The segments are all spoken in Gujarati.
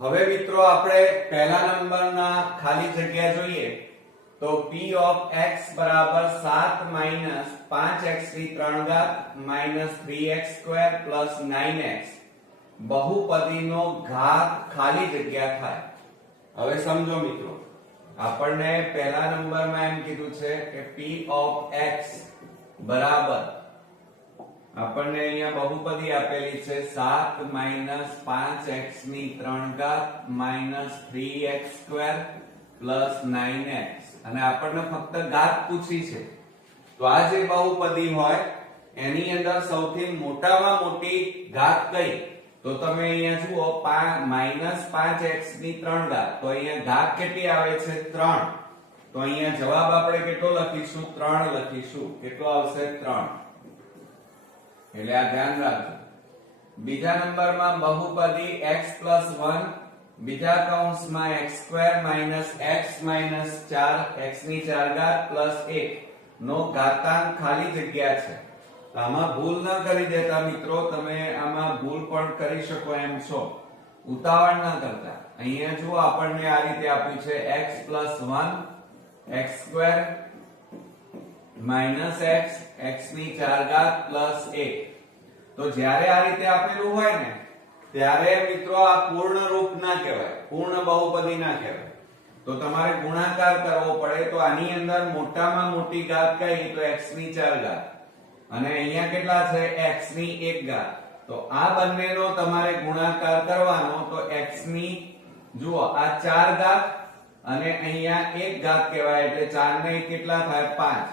હવે મિત્રો આપણે પહેલા નંબરના ખાલી જગ્યા જોઈએ તો p of x બરાબર 7 માઈનસ 5x ની 3 ઘાત માઈનસ 3x² પ્લસ 9x બહુપદીનો ઘાત ખાલી જગ્યા થાય. હવે સમજો મિત્રો, આપણને પહેલા નંબરમાં એમ કીધું છે કે p of x બરાબર આપણને અહીંયા બહુપદી આપેલી છે 7 માઈનસ 5x ની 3 ઘાત માઈનસ 3x² પ્લસ 9x અને આપણને ફક્ત ઘાત પૂછી છે. તો આ જે બહુપદી હોય એની અંદર સૌથી મોટામાં મોટી ઘાત કઈ? તો તમે અહીંયા જુઓ માઈનસ 5x ની 3 ઘાત, તો અહીંયા ઘાત કેટલી આવે છે? 3. તો અહીંયા જવાબ આપણે કેટલો લખીશું? 3 લખીશું. કેટલો આવશે? 3. એટલે આ ધ્યાન રાખજો. બીજા નંબરમાં બહુપદી x 1 બીજા કૌંસમાં x² x 4 x ની 4 ઘાત પ્લસ 1 નો ઘાતાંક ખાલી જગ્યા છે. તો આમાં ભૂલ ન કરી દેતા મિત્રો, તમે આમાં ભૂલ પણ કરી શકો એમ છો, ઉતાવળ ન કરતા. અહીંયા જુઓ આપણને આ રીતે આપ્યું છે x 1 x² x x ની 4 ઘાત પ્લસ 1. તો જ્યારે આ રીતે આપેલું હોય ને ત્યારે મિત્રો આ પૂર્ણ રૂપ ના કહેવાય, પૂર્ણ બહુપદી ના કહેવાય. તો તમારે ગુણાકાર કરવો પડે. તો આની અંદર મોટામાં મોટી ઘાત કઈ? તો x ની 4 ઘાત અને અહીંયા કેટલા છે? x ની 1 ઘાત. તો આ બંનેનો તમારે ગુણાકાર કરવાનો. તો x ની જુઓ આ 4 ઘાત અને અહીંયા 1 ઘાત કહેવાય, એટલે 4 ને કેટલા થાય? 5.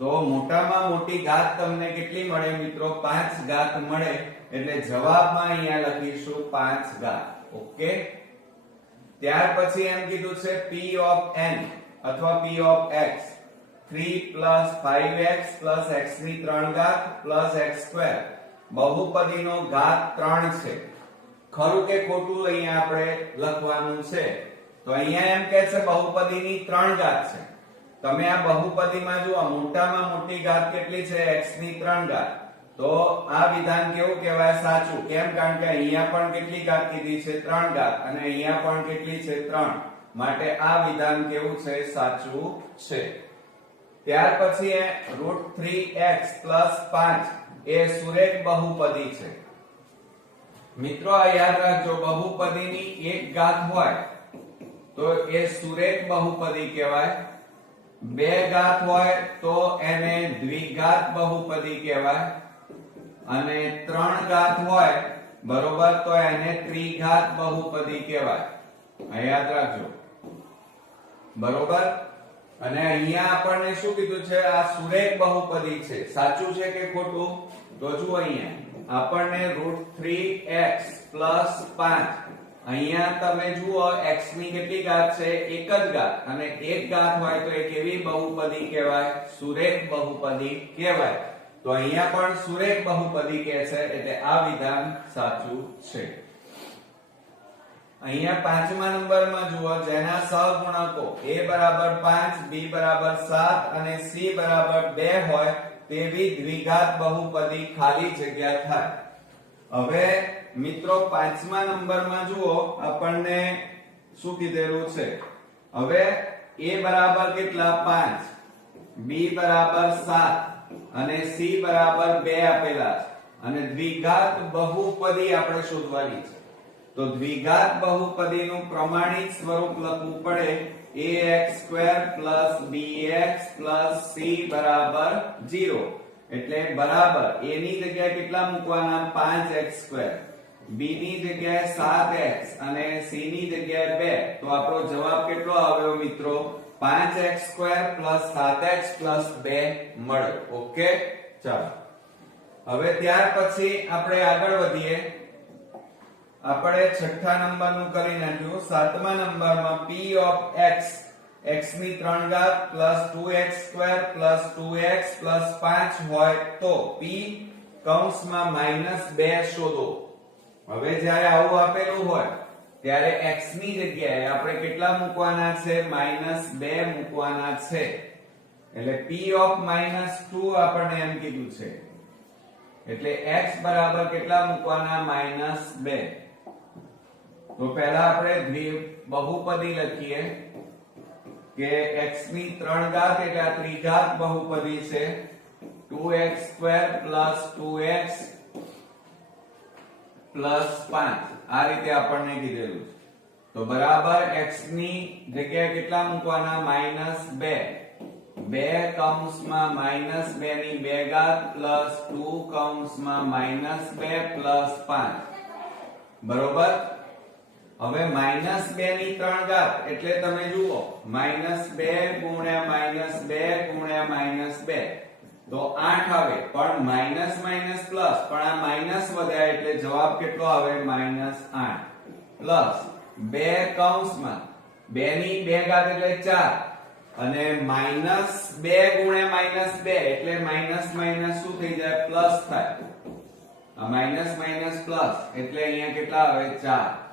તો મોટામાં મોટી ઘાત તમને કેટલી મળે મિત્રો? 5 ઘાત મળે. એટલે જવાબમાં અહીંયા લખીશું 5 ઘાત. ઓકે. ત્યાર પછી એમ કીધું છે p of n અથવા p of x 3 5x x ની 3 ઘાત x² બહુપદીનો ઘાત 3 છે. ખરું કે ખોટું અહીંયા આપણે લખવાનું છે. તો અહીંયા એમ કહે છે બહુપદીની 3 ઘાત છે. તમે આ બહુપદીમાં જુઓ મોટામાં મોટી ઘાત કેટલી છે? x ની 3 ઘાત. તો આ વિધાન કેવું કહેવાય? સાચું. કેમ? કારણ કે અહીંયા પણ કેટલી ઘાત કીધી છે? 3 ઘાત અને અહીંયા પણ કેટલી છે? 3. માટે આ વિધાન કેવું છે? સાચું છે. ત્યાર પછી √3x 5 એ સુરેખ બહુપદી છે. મિત્રો આ યાદ રાખજો, બહુપદીની એક ઘાત હોય તો એ સુરેખ બહુપદી કહેવાય. 2 ઘાત હોય તો એને દ્વિઘાત બહુપદી કહેવાય અને 3 ઘાત હોય બરોબર તો એને ત્રિઘાત બહુપદી કહેવાય. આ યાદ રાખજો બરોબર. અને અહીંયા આપણને શું કીધું છે? આ સુરેખ બહુપદી છે. સાચું છે કે ખોટું? તો જુઓ અહીંયા આપણને √3x 5 અહીંયા તમે જુઓ x ની કેટલી ઘાત છે? 1 જ ઘાત અને 1 ઘાત હોય તો એ કેવી બહુપદી કહેવાય? સુરેખ બહુપદી કહેવાય. તો અહીંયા પણ સુરેખ બહુપદી કહે છે, એટલે આ વિધાન સાચું છે. અહીંયા પાંચમા નંબરમાં જુઓ, જેના સહગુણકો a બરાબર 5 b બરાબર 7 અને c બરાબર 2 હોય તેવી દ્વિઘાત બહુપદી ખાલી જગ્યા થાય. હવે મિત્રો પાંચમા નંબરમાં જુઓ આપણને શું કીધેલું છે? હવે a બરાબર કેટલા? 5, b બરાબર 7 અને c બરાબર 2 આપેલા છે અને દ્વિઘાત બહુપદી આપણે શોધવાની છે. તો દ્વિઘાત બહુપદીનું પ્રમાણિત સ્વરૂપ લખવું પડે ax² bx c બરાબર 0. એટલે બરાબર a ની જગ્યાએ કેટલા મૂકવાના? 5x², b ની જગ્યાએ 7x અને c ની જગ્યાએ 2. તો આપણો જવાબ કેટલો આવ્યો મિત્રો? 5x² 7x 2 મળે. ઓકે. ચાલો હવે ત્યાર પછી આપણે આગળ વધીએ. આપણે છઠ્ઠા નંબરનું કરી નાખ્યું. સાતમા નંબરમાં p of x x ની 3 ઘાત 2x² 2x 5 હોય તો p કૌંસમાં -2 શોધો. હવે જ્યારે આવું આપેલું હોય ત્યારે x ની જગ્યાએ આપણે કેટલા મૂકવાના છે? -2 મૂકવાના છે. એટલે p of -2 આપણને એમ કીધું છે. એટલે x બરાબર કેટલા મૂકવાના? -2. તો પહેલા આપણે બહુપદી લખીએ કે x ની 3 ઘાત એટલે આ ત્રિઘાત બહુપદી છે 2x² + 2x + 5 આ રીતે આપણને કીધેલું છે તો બરાબર x ની જગ્યાએ કેટલા મૂકવાના -2 2 કૌંસમાં -2 ની 2 ઘાત પ્લસ 2 કૌંસમાં -2 પ્લસ 5 બરોબર હવે -2 ની 3 ઘાત એટલે તમે જુઓ -2 ગુણ્યા -2 ગુણ્યા -2 તો 8 આવે પણ માઈનસ માઈનસ પ્લસ પણ આ માઈનસ વધ્યા એટલે જવાબ કેટલો આવે -8 પ્લસ 2 કૌંસમાં 2 ની 2 ઘાત એટલે 4 અને -2 ગુણ્યા -2 એટલે માઈનસ માઈનસ શું થઈ જાય પ્લસ થાય આ માઈનસ માઈનસ પ્લસ એટલે અહીંયા કેટલા આવે 4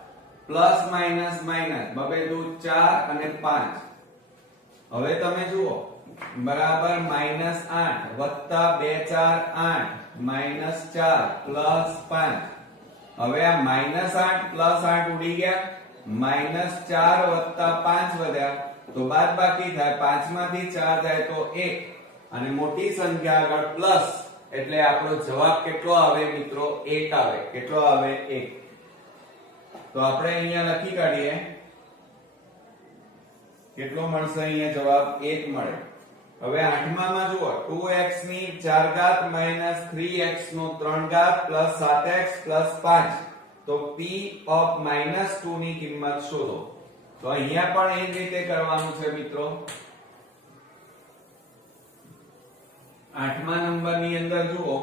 પ્લસ માઈનસ માઈનસ બબે દુ 4 અને 5 હવે તમે જુઓ બરાબર -8 વત્તા 2 4 8 -4 પ્લસ 5 હવે આ -8 પ્લસ 8 ઉડી ગયા -4 વત્તા 5 વધ્યા તો બાદબાકી થાય 5 માંથી 4 જાય તો 1 અને મોટી સંખ્યા આગળ પ્લસ એટલે આપણો જવાબ કેટલો આવે મિત્રો 1 આવે કેટલો આવે 1 તો આપણે અહીંયા લખી કાઢીએ કેટલો મળશે અહીંયા જવાબ 1 મળે હવે 8માં જુઓ 2x ની 4 ઘાત -3x નો 3 ઘાત પ્લસ 7x પ્લસ 5 તો p ઓફ -2 ની કિંમત શોધો તો અહીંયા પણ એ જ રીતે કરવાનું છે મિત્રો 8મા નંબરની અંદર જુઓ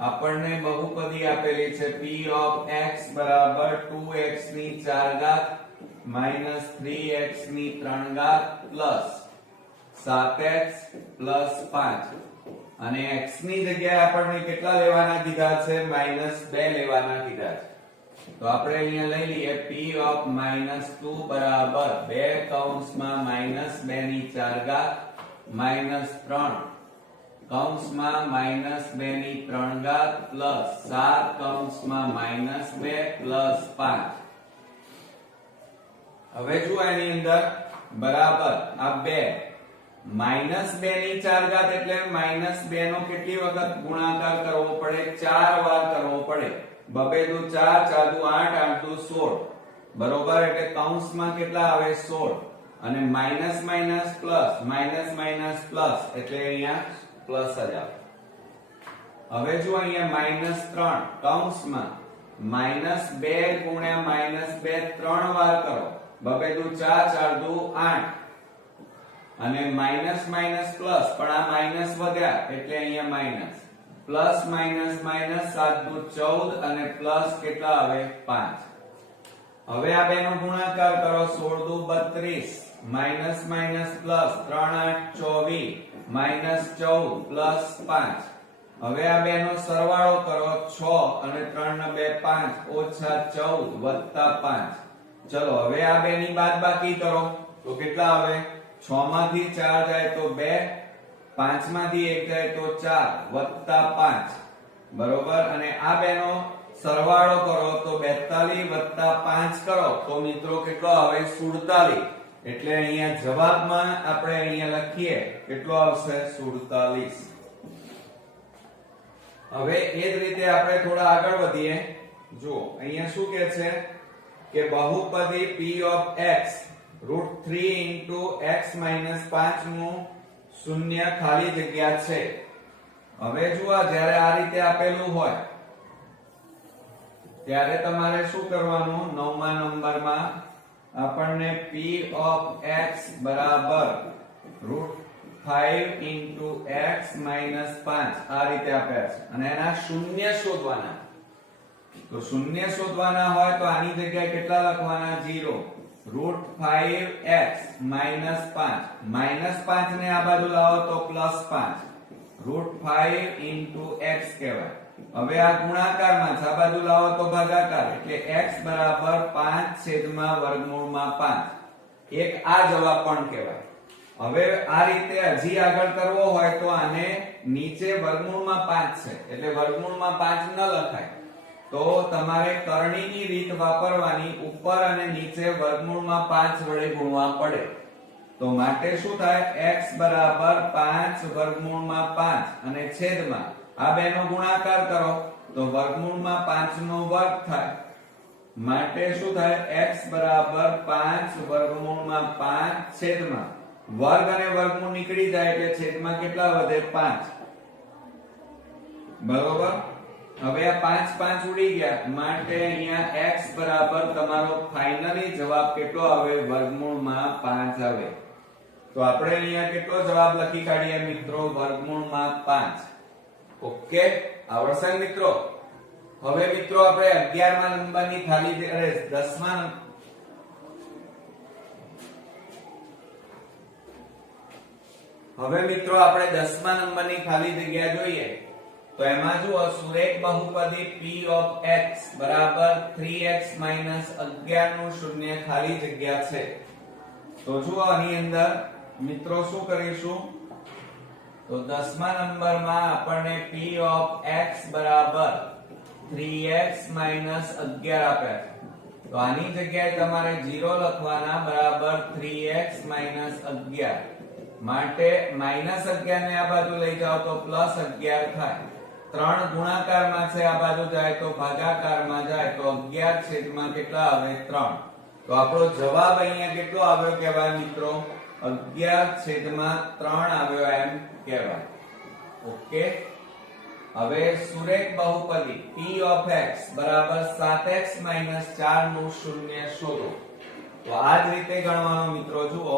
આપણને બહુપદી આપેલી છે p ઓફ x બરાબર 2x ની 4 ઘાત -3x ની 3 ઘાત પ્લસ 7x પ્લસ 5 અને x ની જગ્યાએ આપણને કેટલા લેવાના કીધા છે -2 લેવાના કીધા છે તો આપણે અહીંયા લઈ લઈએ p ઓફ -2 બરાબર 2 કૌંસમાં -2 ની 4 ઘાત -3 કૌંસમાં -2 ની 3 ઘાત પ્લસ 7 કૌંસમાં -2 પ્લસ 5 હવે જુઓ એની અંદર બરાબર આ 2 -2 ની 4 ઘાત એટલે -2 નો કેટલી વખત ગુણાકાર કરવો પડે 4 વાર કરવો પડે બબે દુ 4 4 દુ 8 8 દુ 16 બરોબર એટલે કૌંસમાં કેટલા આવે 16 અને minus minus plus minus minus plus એટલે અહીંયા પ્લસ જ આવે હવે જો અહીંયા -3 કૌંસમાં -2 ગુણ્યા -2 3 વાર કરો બબે દુ 4 4 દુ 8 અને માઈનસ માઈનસ પ્લસ પણ આ માઈનસ વધ્યા એટલે અહીંયા માઈનસ પ્લસ માઈનસ માઈનસ 7 દુ 14 અને પ્લસ કેટલા આવે 5 હવે આ બેનો ગુણાકાર કરો 16 દુ 32 minus minus plus 3 8 24 minus 14 plus 5 હવે આ બેનો સરવાળો કરો 6 અને 3 ને 2 5 ઓછા 14 વત્તા 5 ચલો હવે આ બેની બાદબાકી કરો તો કેટલા આવે 6 માંથી 4 જાય તો 2 5 માંથી 1 જાય તો 4 વત્તા 5 બરોબર અને આ બેનો સરવાળો કરો તો 42 વત્તા 5 કરો તો મિત્રો કેટલો આવે 47 એટલે અહીંયા જવાબમાં આપણે અહીંયા લખીએ કેટલો આવશે 47 હવે એ જ રીતે આપણે થોડા આગળ વધીએ જો અહીંયા શું કહે છે કે બહુપદી p of x √3 into x - 5 નું શૂન્ય ખાલી જગ્યા છે હવે જુઓ જ્યારે આ રીતે આપેલું હોય ત્યારે તમારે શું કરવાનું 9મા નંબરમાં આપણને p of x બરાબર √5 into x - 5 આ રીતે આપ્યા છે અને એના શૂન્ય શોધવાના તો શૂન્ય શોધવાના હોય તો આની જગ્યાએ કેટલા લખવાના 0 √5x - 5 -5 ને આ બાજુ લાવો તો +5 √5 into x કહેવાય હવે આ ગુણાકારમાં આ બાજુ લાવો તો ભાગાકાર એટલે x બરાબર 5/વર્ગમૂળમાં 5 એક આ જવાબ પણ કહેવાય હવે આ રીતે હજી આગળ કરવો હોય તો આને નીચે વર્ગમૂળમાં 5 છે એટલે વર્ગમૂળમાં 5 ન લખાય તો તમારે કરણીની રીત વાપરવાની, ઉપર અને નીચે વર્ગમૂળમાં 5 વડે ગુણવા પડે. તો માટે શું થાય, x બરાબર 5 વર્ગમૂળમાં 5 અને છેદમાં આ બેનો ગુણાકાર કરો તો વર્ગમૂળમાં 5 નો વર્ગ થાય. માટે શું થાય, x બરાબર 5 વર્ગમૂળમાં 5 છેદમાં વર્ગ અને વર્ગમૂળ નીકળી જાય એટલે છેદમાં કેટલા વધે, 5. બરોબર. હવે આ 5 5 ઉડી ગયા, માટે અહીંયા x બરાબર તમારો ફાઇનલી જવાબ કેટલો આવે, વર્ગમૂળમાં 5 આવે. તો આપણે અહીંયા કેટલો જવાબ લખી કાઢીએ મિત્રો, વર્ગમૂળમાં 5. ઓકે, આવડશે મિત્રો? હવે મિત્રો આપણે 11મા નંબરની ખાલી 10મા હવે મિત્રો આપણે 10મા નંબરની ખાલી જગ્યા જોઈએ. તો એમાં જુઓ, સુરેખ બહુપદી p of x બરાબર 3x 11 નું શૂન્ય ખાલી જગ્યા છે. તો જુઓ આની અંદર મિત્રો શું કરીશું, તો 10મા નંબરમાં આપણને p of x બરાબર 3x 11 આપ્યા છે. તો આની જગ્યાએ તમારે 0 લખવાના, બરાબર 3x 11. માટે -11 ને આ બાજુ લઈ જાઓ તો +11 થાય. 3 ગુણાકારમાં છે, આ બાજુ જાય તો ભાગાકારમાં જાય તો 11 છેદમાં કેટલા આવે, 3. તો આપણો જવાબ અહીંયા કેટલો આવ્યો કહેવાય મિત્રો, 11 છેદમાં 3 આવ્યો એમ કહેવાય. ઓકે. હવે સુરેખ બહુપદી p of x બરાબર 7x 4 નું શૂન્ય શોધો. તો આ જ રીતે ગણવાનું મિત્રો. જુઓ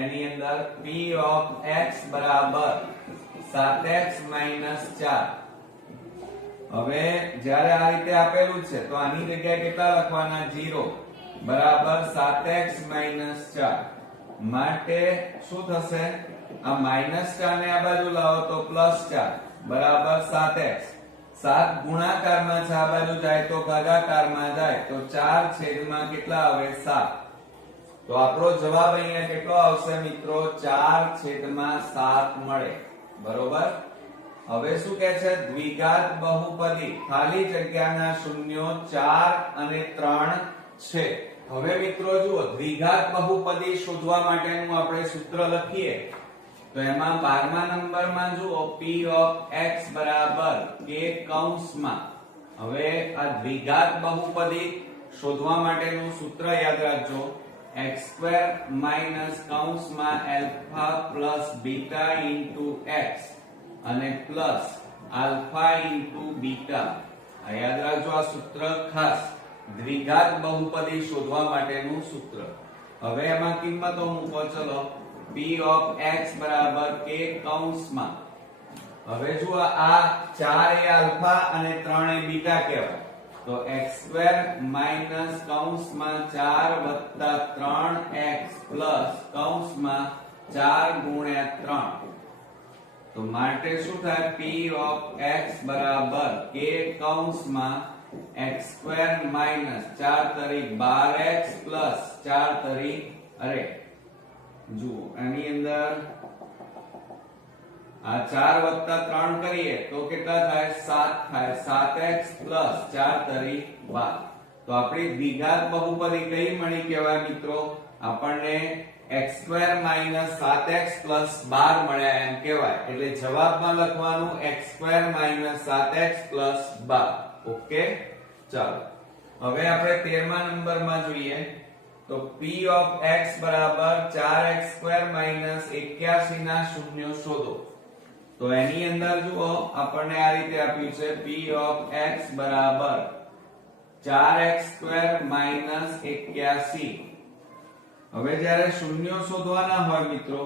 એની અંદર p of x બરાબર 7x 4. હવે જ્યારે આ રીતે આપેલું છે તો આની જગ્યાએ કેટલા લખવાના, 0 બરાબર 7x 4. માટે શું થશે, આ -4 ને આ બાજુ લાવો તો +4 બરાબર 7x. 7 ગુણાકારમાં છે, આ બાજુ જાય તો ભાગાકારમાં જાય તો 4 છેદમાં કેટલા આવે, 7. તો આપણો જવાબ અહીંયા કેટલો આવશે મિત્રો, 4 છેદમાં 7 મળે. બરોબર. હવે શું કહે છે, દ્વિઘાત બહુપદી ખાલી જગ્યાના શૂન્યો 4 અને 3 છે. હવે મિત્રો જુઓ, દ્વિઘાત બહુપદી શોધવા માટેનું આપણે સૂત્ર લખીએ. તો એમાં 12મા નંબરમાં જુઓ, p of x બરાબર k કૌંસમાં. હવે આ દ્વિઘાત બહુપદી શોધવા માટેનું સૂત્ર યાદ રાખજો, x² કૌંસમાં alpha plus beta into x અને પ્લસ આલ્ફા ઇન્ટુ બીટા. આ યાદ રાખજો, આ સૂત્ર ખાસ દ્વિઘાત બહુપદી શોધવા માટેનું સૂત્ર. હવે એમાં કિંમતો મૂકો. ચલો, p of x બરાબર k કૌંસમાં. હવે જુઓ, આ 4 એ આલ્ફા અને 3 એ બીટા કહેવાય. તો x² કૌંસમાં 4 વત્તા 3x પ્લસ કૌંસમાં 4 ગુણ્યા 3. તો માટે શું થાય, p of x બરાબર k કૌંસમાં x² 4 તરી 12x પ્લસ 4 તરી જુઓ એની અંદર આ 4 વત્તા 3 કરીએ તો કેટલા થાય, 7 થાય. 7x પ્લસ 4 તરી 12. તો આપણી દ્વિઘાત બહુપદી કઈ મળી કહેવાય મિત્રો, આપણને x² 7x પ્લસ 12 મળ્યા એમ કહેવાય. એટલે જવાબમાં લખવાનું x² 7x પ્લસ 12. ઓકે. ચાલો હવે આપણે 13મા નંબરમાં જોઈએ. તો p of x બરાબર 4x² 81 ના શૂન્યો શોધો. તો એની અંદર જુઓ, આપણને આ રીતે આપ્યું છે, p of x બરાબર 4x² 81. હવે જ્યારે શૂન્યો શોધવાના હોય મિત્રો,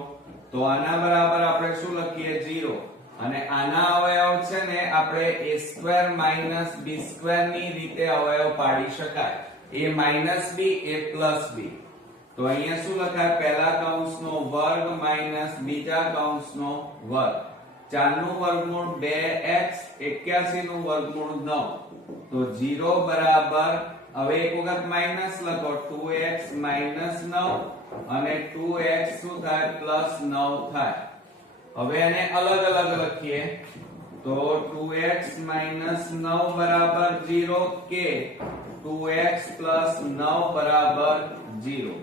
તો આના બરાબર આપણે શું લખીએ, 0. અને આના અવયવ છે ને આપણે a² b² ની રીતે અવયવ પાડી શકાય. a minus b a plus b. તો અહીંયા શું લખાય, પહેલા કૌંસનો વર્ગ માઈનસ બીજા કૌંસનો વર્ગ. 4 નું વર્ગમૂળ 2x, 81 નું વર્ગમૂળ 9. તો 0 બરાબર, હવે એક વખત માઈનસ લખો, 2x માઈનસ 9 અને 2x શું થાય, પ્લસ 9 થાય. હવે એને અલગ અલગ લખીએ. તો 2x minus 9 બરાબર 0 કે 2x plus 9 બરાબર 0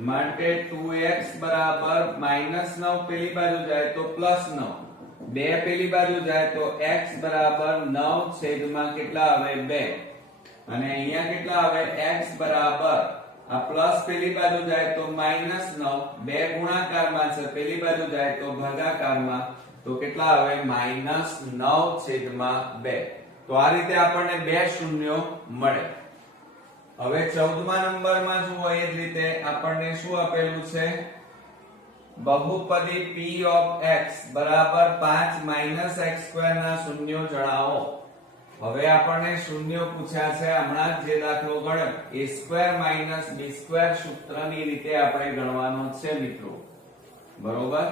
માટે 2x બરાબર -9 પેલી બાજુ જાય તો +9 2 પેલી બાજુ જાય તો x બરાબર 9 છેદમાં કેટલા આવે 2 અને અહીંયા કેટલા આવે x બરાબર આ પ્લસ પેલી બાજુ જાય તો -9 2 ગુણાકારમાં છે પેલી બાજુ જાય તો ભાગાકારમાં તો કેટલા આવે -9 છેદમાં 2 તો આ રીતે આપણને બે શૂન્યો મળે હવે 14મા નંબરમાં જુઓ એ જ રીતે આપણને શું આપેલું છે બહુપદી p of x બરાબર 5 x² ના શૂન્યો જણાવો હવે આપણને શૂન્યો પૂછ્યા છે હમણાં જે દાખલો ગણ્યો a² b² સૂત્રની રીતે આપણે ગણવાનો છે મિત્રો બરોબર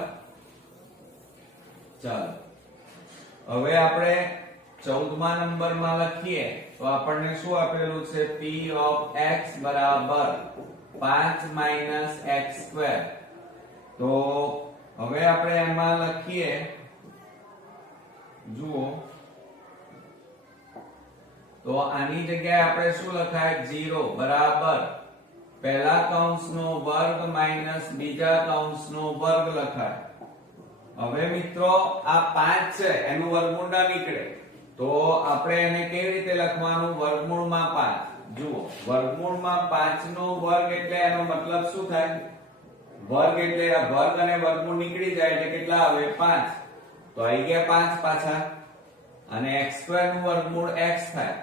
ચાલો હવે આપણે 14મા નંબરમાં લખીએ તો આપણને શું આપેલું છે p of x બરાબર 5 x² તો હવે આપણે એમાં લખીએ જુઓ તો આની જગ્યાએ આપણે શું લખાય 0 બરાબર પહેલા કૌંસનો વર્ગ માઈનસ બીજા કૌંસનો વર્ગ લખાય હવે મિત્રો આ 5 છે એનું વર્ગમૂળ ના નીકળે તો આપણે એને કેવી રીતે લખવાનું વર્ગમૂળમાં 5 જુઓ વર્ગમૂળમાં 5 નો વર્ગ એટલે એનો મતલબ શું થાય વર્ગ એટલે આ વર્ગ અને વર્ગમૂળ નીકળી જાય એટલે કેટલા આવે 5 તો આવી ગયા 5 પાછા અને x² નું વર્ગમૂળ x થાય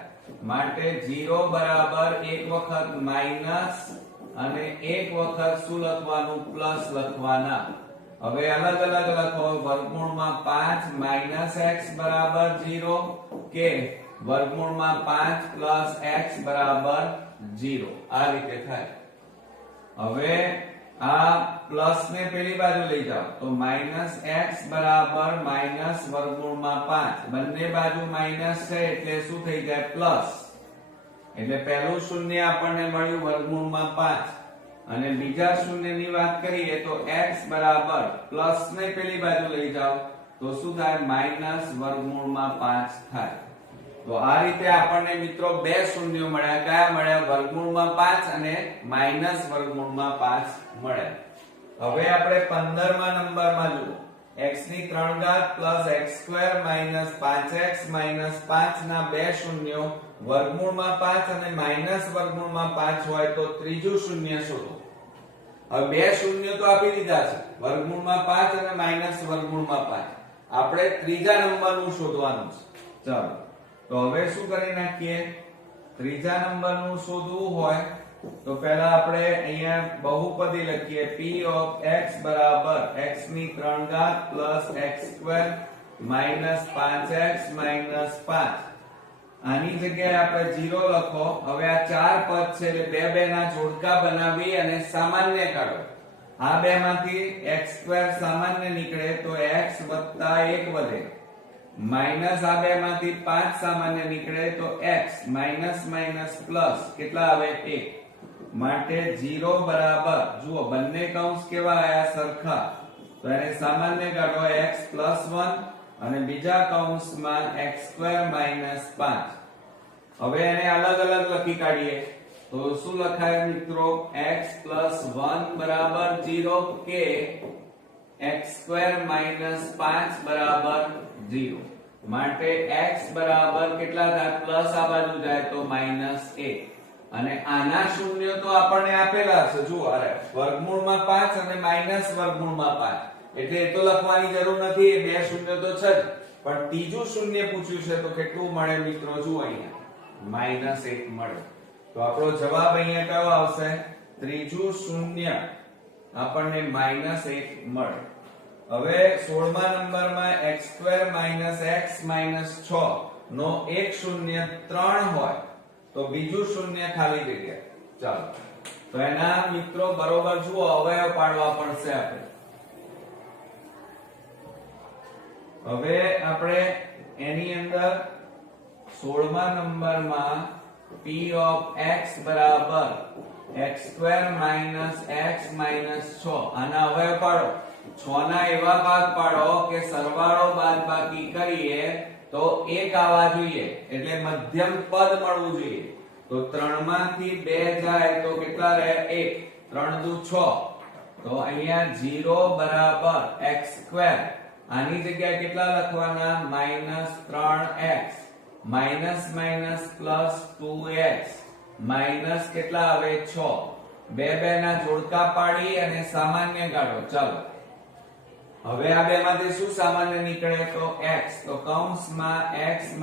માટે 0 બરાબર એક વખત માઈનસ અને એક વખત શું લખવાનું પ્લસ લખવાના હવે અલગ અલગ લખો વર્ગમૂળમાં 5 x બરાબર 0 કે વર્ગમૂળમાં 5 x બરાબર 0 આ રીતે થાય હવે આ પ્લસ ને પેલી બાજુ લઈ જાઓ તો x બરાબર માઈનસ વર્ગમૂળમાં 5 બંને બાજુ માઈનસ છે એટલે શું થઈ જાય પ્લસ એટલે પહેલું શૂન્ય આપણને મળ્યું વર્ગમૂળમાં 5 અને બીજા શૂન્યની વાત કરીએ તો x બરાબર પ્લસ ને પેલી બાજુ લઈ જાઓ તો શું થાય માઈનસ વર્ગમૂળમાં 5 થાય તો આ રીતે આપણને મિત્રો બે શૂન્યો મળ્યા કયા મળ્યા વર્ગમૂળમાં 5 અને માઈનસ વર્ગમૂળમાં 5 મળ્યા હવે આપણે 15મા નંબરમાં જુઓ x ની 3 ઘાત x² 5x 5 ના બે શૂન્યો વર્ગમૂળમાં 5 અને માઈનસ વર્ગમૂળમાં 5 હોય તો ત્રીજું શૂન્ય શોધો હવે બે શૂન્યો તો આપી દીધા છે વર્ગમૂળમાં 5 અને માઈનસ વર્ગમૂળમાં 5 આપણે ત્રીજા નંબરનું શોધવાનું છે ચાલો તો હવે શું કરી નાખીએ ત્રીજા નંબરનું શોધવું હોય તો પહેલા આપણે અહીંયા બહુપદી લખીએ p of x બરાબર x ની 3 ઘાત x² 5x 5 આની જગ્યાએ આપણે 0 લખો હવે આ ચાર પદ છે એટલે બે બે ના જોડકા બનાવી અને સામાન્ય કાઢો આ બે માંથી x² સામાન્ય નીકળે તો x + 1 વધે માઈનસ આ બે માંથી 5 સામાન્ય નીકળે તો x માઈનસ માઈનસ પ્લસ કેટલા આવે 1 માટે 0 બરાબર જુઓ બંને કૌંસ કેવા આયા સરખા તો એને સામાન્ય કાઢો x + 1 અને બીજા કૌંસમાં x² - 5 હવે એને અલગ અલગ લખી કાઢીએ તો શું લખાય મિત્રો x + 1 બરાબર 0 કે x² - 5 બરાબર 0 માટે x બરાબર કેટલા થાય પ્લસ આ બાજુ જાય તો -1 અને આના શૂન્ય તો આપણને આપેલા છે જુઓ અરે વર્ગમૂળમાં 5 અને માઈનસ વર્ગમૂળમાં 5 એટલે એ તો લખવાની જરૂર નથી એ બે શૂન્ય તો છે જ પણ ત્રીજું શૂન્ય પૂછ્યું છે તો કેટલું મળે મિત્રો જુઓ અહીંયા -1 મળે તો આપણો જવાબ અહીંયા કયો આવશે ત્રીજું શૂન્ય આપણને -1 મળે હવે 16મા નંબરમાં x² - x - 6 નો એક શૂન્ય 3 હોય તો બીજું શૂન્ય ખાલી જગ્યા ચાલો તો એના મિત્રો બરોબર જુઓ અવયવ પાડવા પડશે આપણે હવે આપણે એની અંદર 16મા નંબરમાં p of x બરાબર x² - x - 6 આના અવયવ પાડો 6 ના એવા ભાગ પાડો કે સરવાળો બાદબાકી કરીએ તો 1 આવવા જોઈએ, એટલે મધ્યમ પદ મળવું જોઈએ. તો 3 માંથી 2 જાય તો કેટલા રહે? 1. 3 દુ 6. તો અહીંયા 0 બરાબર x². આની જગ્યાએ કેટલા લખવાના? -3x minus minus plus 2x minus કેટલા આવે? 6. બે ના જોડકા પાડી અને સામાન્ય કાઢો. ચાલો હવે આ બે માંથી શું સામાન્ય નીકળે? તો x. તો કૌંસમાં x -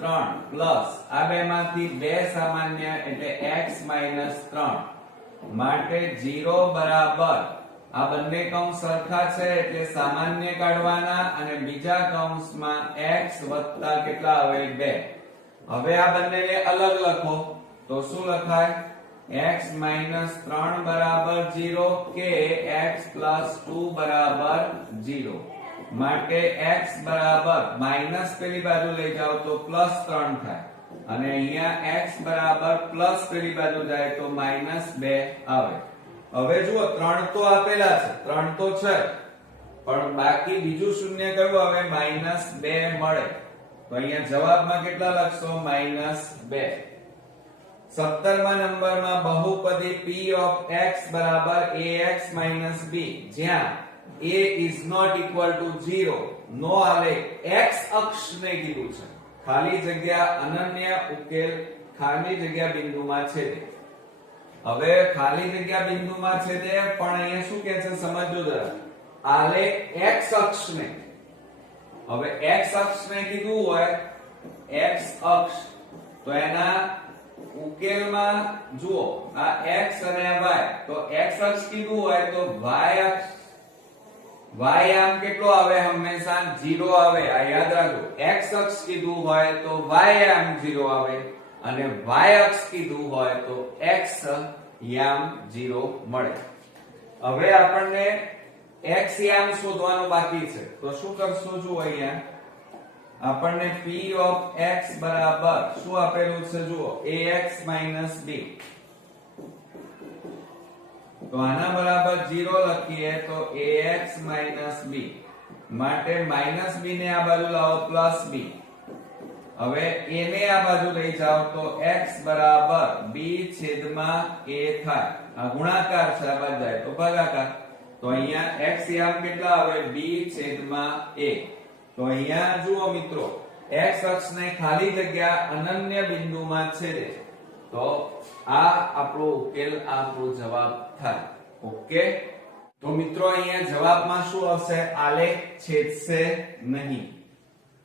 3 પ્લસ આ બે માંથી 2 સામાન્ય એટલે x - 3 માટે 0 બરાબર આ બંને કૌંસ સરખા છે એટલે સામાન્ય કાઢવાના અને બીજા કૌંસમાં x વત્તા કેટલા આવે? 2. હવે આ બંનેને અલગ લખો તો શું લખાય? x - 3 બરાબર 0 કે x + 2 બરાબર 0. માટે x બરાબર માઈનસ પેલી બાજુ લઈ જાઓ તો +3 થાય અને અહીંયા x બરાબર પ્લસ પેલી બાજુ જાય તો -2 આવે. હવે જુઓ 3 તો આપેલા છે, 3 તો છે, પણ બાકી બીજું શૂન્ય કયું આવે? -2 મળે. તો અહીંયા જવાબમાં કેટલા લખશો? -2. 17મા નંબરમાં બહુપદી p of x બરાબર ax - b જ્યાં a is not equal to 0 નો આલેખ x અક્ષને કીધું છે. ખાલી જગ્યા અનન્ય ઉકેલ ખાલી જગ્યા બિંદુમાં છેદે. હવે ખાલી જગ્યા બિંદુમાં છેદે પણ અહીંયા શું કહે છે? સમજો જરા. આલેખ x અક્ષને, હવે x અક્ષને કીધું હોય x અક્ષ, તો એના ઉકેલમાં જુઓ આ x અને y, તો x અક્ષ કીધું હોય તો y અક્ષ, y આમ કેટલો આવે? હંમેશા 0 આવે. આ યાદ રાખો. x અક્ષ કીધું હોય તો y આમ 0 આવે અને y અક્ષ કીધું હોય તો x યામ 0 મળે. હવે આપણને x યામ શોધવાનું બાકી છે તો શું કરશું? જુઓ અહીંયા આપણને p of x બરાબર શું આપેલું છે? જુઓ ax - b. તો આના બરાબર 0 લખીએ તો ax - b માટે -b ને આ બાજુ લાવો +b. હવે a ને આ બાજુ લઈ જાઓ તો x બરાબર b છેદમાં a થાય. આ ગુણાકાર છે, આ બાજુ જાય તો ભાગાકાર. તો અહીંયા x યામ કેટલા આવે? b છેદમાં a. તો અહીંયા જુઓ મિત્રો x અક્ષને ખાલી જગ્યા અનન્ય બિંદુમાં છેદે. તો આ આપણો ઉકેલ, આપણો જવાબ થાય. ઓકે. તો મિત્રો અહીંયા જવાબમાં શું હશે? આલેખ છેદશે નહીં.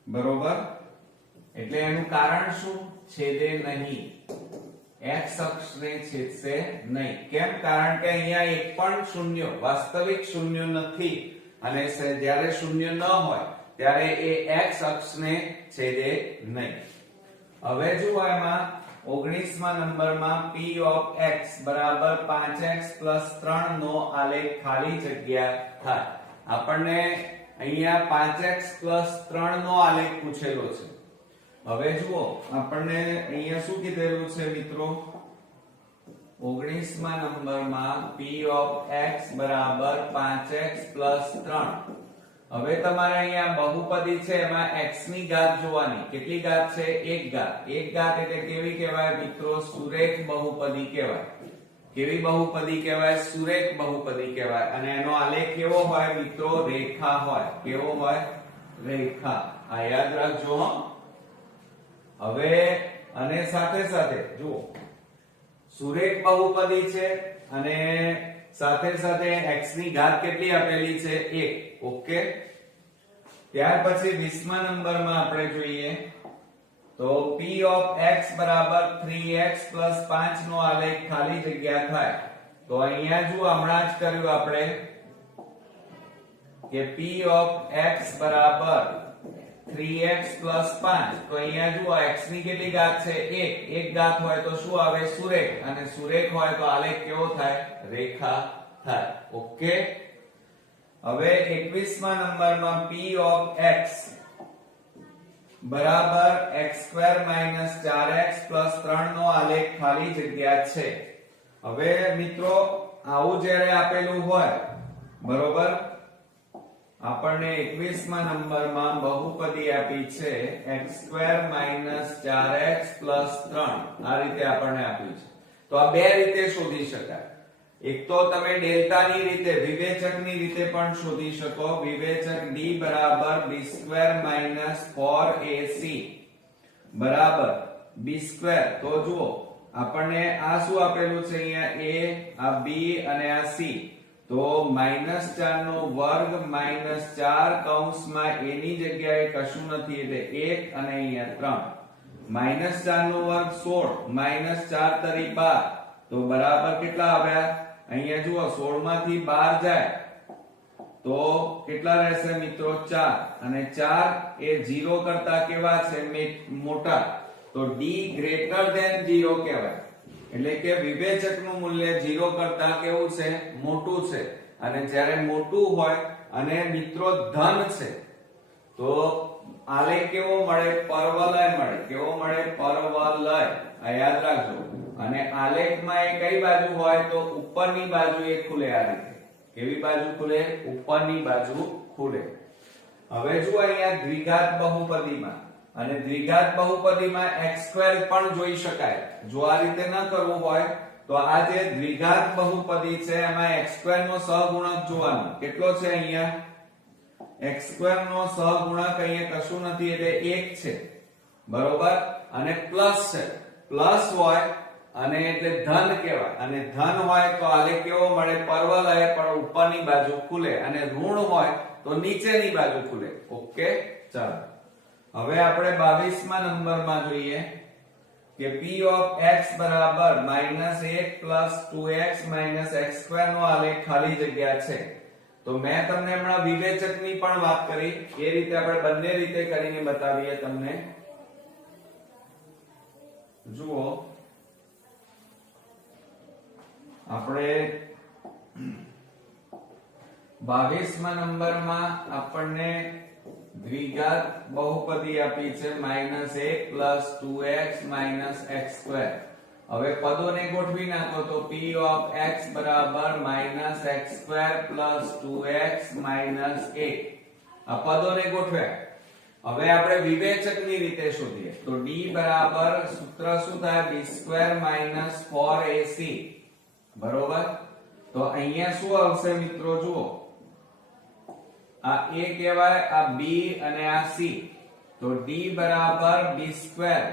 બરોબર. એટલે એનું કારણ શું? છેદે નહીં. x અક્ષને છેદશે નહીં. કેમ? કારણ કે અહીંયા એક પણ શૂન્ય, વાસ્તવિક શૂન્ય નથી અને જ્યારે શૂન્ય ન હોય ત્યારે એ x અક્ષને છેદે નહીં. હવે જુઓ એમાં 19મા નંબરમાં p of x બરાબર 5x + 3 નો આલેખ ખાલી જગ્યા થાય. આપણને અહીંયા 5x + 3 નો આલેખ પૂછેલો છે. હવે જુઓ આપણને અહીંયા શું કીધેલું છે મિત્રો? 19મા નંબરમાં p of x બરાબર 5x + 3. હવે તમારે અહીંયા બહુપદી છે એમાં x ની ઘાત જોવાની. કેટલી ઘાત છે? 1 ઘાત. 1 ઘાત એટલે કેવી કહેવાય મિત્રો? સુરેખ બહુપદી કહેવાય. કેવી બહુપદી કહેવાય? સુરેખ બહુપદી કહેવાય. અને એનો આલેખ કેવો હોય મિત્રો? રેખા હોય. કેવો હોય? રેખા. આ યાદ રાખજો. હવે અને સાથે સાથે જુઓ સુરેખ બહુપદી છે અને સાથે સાથે x ની ઘાત કેટલી આપેલી છે? 1. ઓકે. ત્યાર પછી 20મા નંબરમાં આપણે જોઈએ તો p of x બરાબર 3x + 5 નો આલેખ ખાલી જગ્યા થાય. તો અહીંયા જુઓ હમણાં જ કર્યું આપણે કે p of x બરાબર 3x + 5. તો અહીંયા જુઓ x ની કેટલી ઘાત છે? 1. 1 ઘાત હોય તો શું આવે? સુરેખ. અને સુરેખ હોય તો આલેખ કેવો થાય? રેખા થાય. ઓકે. હવે 21મા નંબરમાં p of x બરાબર x² - 4x + 3 નો આલેખ ખાલી જગ્યા છે. હવે મિત્રો આવું જ્યારે આપેલું હોય, બરોબર, આપણને 21મા નંબરમાં બહુપદી આપી છે x² - 4x + 3 આ રીતે આપણને આપ્યું છે. તો આ બે રીતે શોધી શકાય. એક તો તમે ડેલ્ટાની રીતે વિવેચકની રીતે પણ શોધી શકો. વિવેચક d બરાબર b² - 4ac બરાબર b². તો જુઓ આપણને આ શું આપેલું છે અહીંયા a, આ b અને આ c. તો -4 નો વર્ગ -4 કૌંસમાં a ની જગ્યાએ કશું નથી એટલે 1 અને અહીંયા 3. -4 નો વર્ગ 16 -4 તરી 12. તો બરાબર કેટલા આવ્યા? અહીંયા જુઓ 16 માંથી 12 જાય તો કેટલા રહેશે મિત્રો? 4. અને 4 એ 0 કરતા કેવા છે? મોટા. તો d > 0 કહેવાય. એટલે કે વિવેચકનું મૂલ્ય 0 કરતા કેવું છે? મોટું છે. અને જ્યારે મોટું હોય અને મિત્રો ધન છે તો આલેખ કેવો મળે? પરવલય મળે. કેવો મળે? પરવલય. આ યાદ રાખજો. અને આલેખમાં એ કઈ બાજુ હોય? તો ઉપરની બાજુ એ ખુલે. આ રીતે કેવી બાજુ ખુલે? ઉપરની બાજુ ખુલે. હવે જુઓ અહીંયા દ્વિઘાત બહુપદીમાં અને દ્વિઘાત બહુપદીમાં x² પણ જોઈ શકાય. જો આ રીતે ન કરવું હોય તો આ જે દ્વિઘાત બહુપદી છે એમાં x² નો સહગુણક જોવાનો. કેટલો છે અહીંયા? x² નો સહગુણક અહીંયા કશું નથી એટલે 1 છે. બરોબર. અને પ્લસ છે. પ્લસ હોય અને એટલે ધન કહેવાય. અને ધન હોય તો આલેખ કેવો મળે? પરવલય, પણ ઉપરની બાજુ ખુલે. અને ઋણ હોય તો નીચેની બાજુ ખુલે. ઓકે, ચાલો હવે આપણે 22મા નંબરમાં જોઈએ કે p of x બરાબર -1 + 2x - x² નો આલેખ ખાલી જગ્યા છે. તો મેં તમને હમણાં વિવેચકની પણ વાત કરી એ રીતે આપણે બંને રીતે કરીને બતાવીએ તમને. જુઓ આપણે 22મા નંબરમાં આપણને દ્વિઘાત બહુપદી આપી છે -1 + 2x - x². હવે પદોને ગોઠવી નાખો તો p of x બરાબર -x² + 2x - 1. આ પદોને ગોઠવ્યા. હવે આપણે વિવેચકની રીતે શોધીએ તો d બરાબર સૂત્ર શું થાય? b² - 4ac. બરોબર. તો અહીંયા શું આવશે મિત્રો? જુઓ આ a કહેવાય, આ b અને આ c. તો d બરાબર b²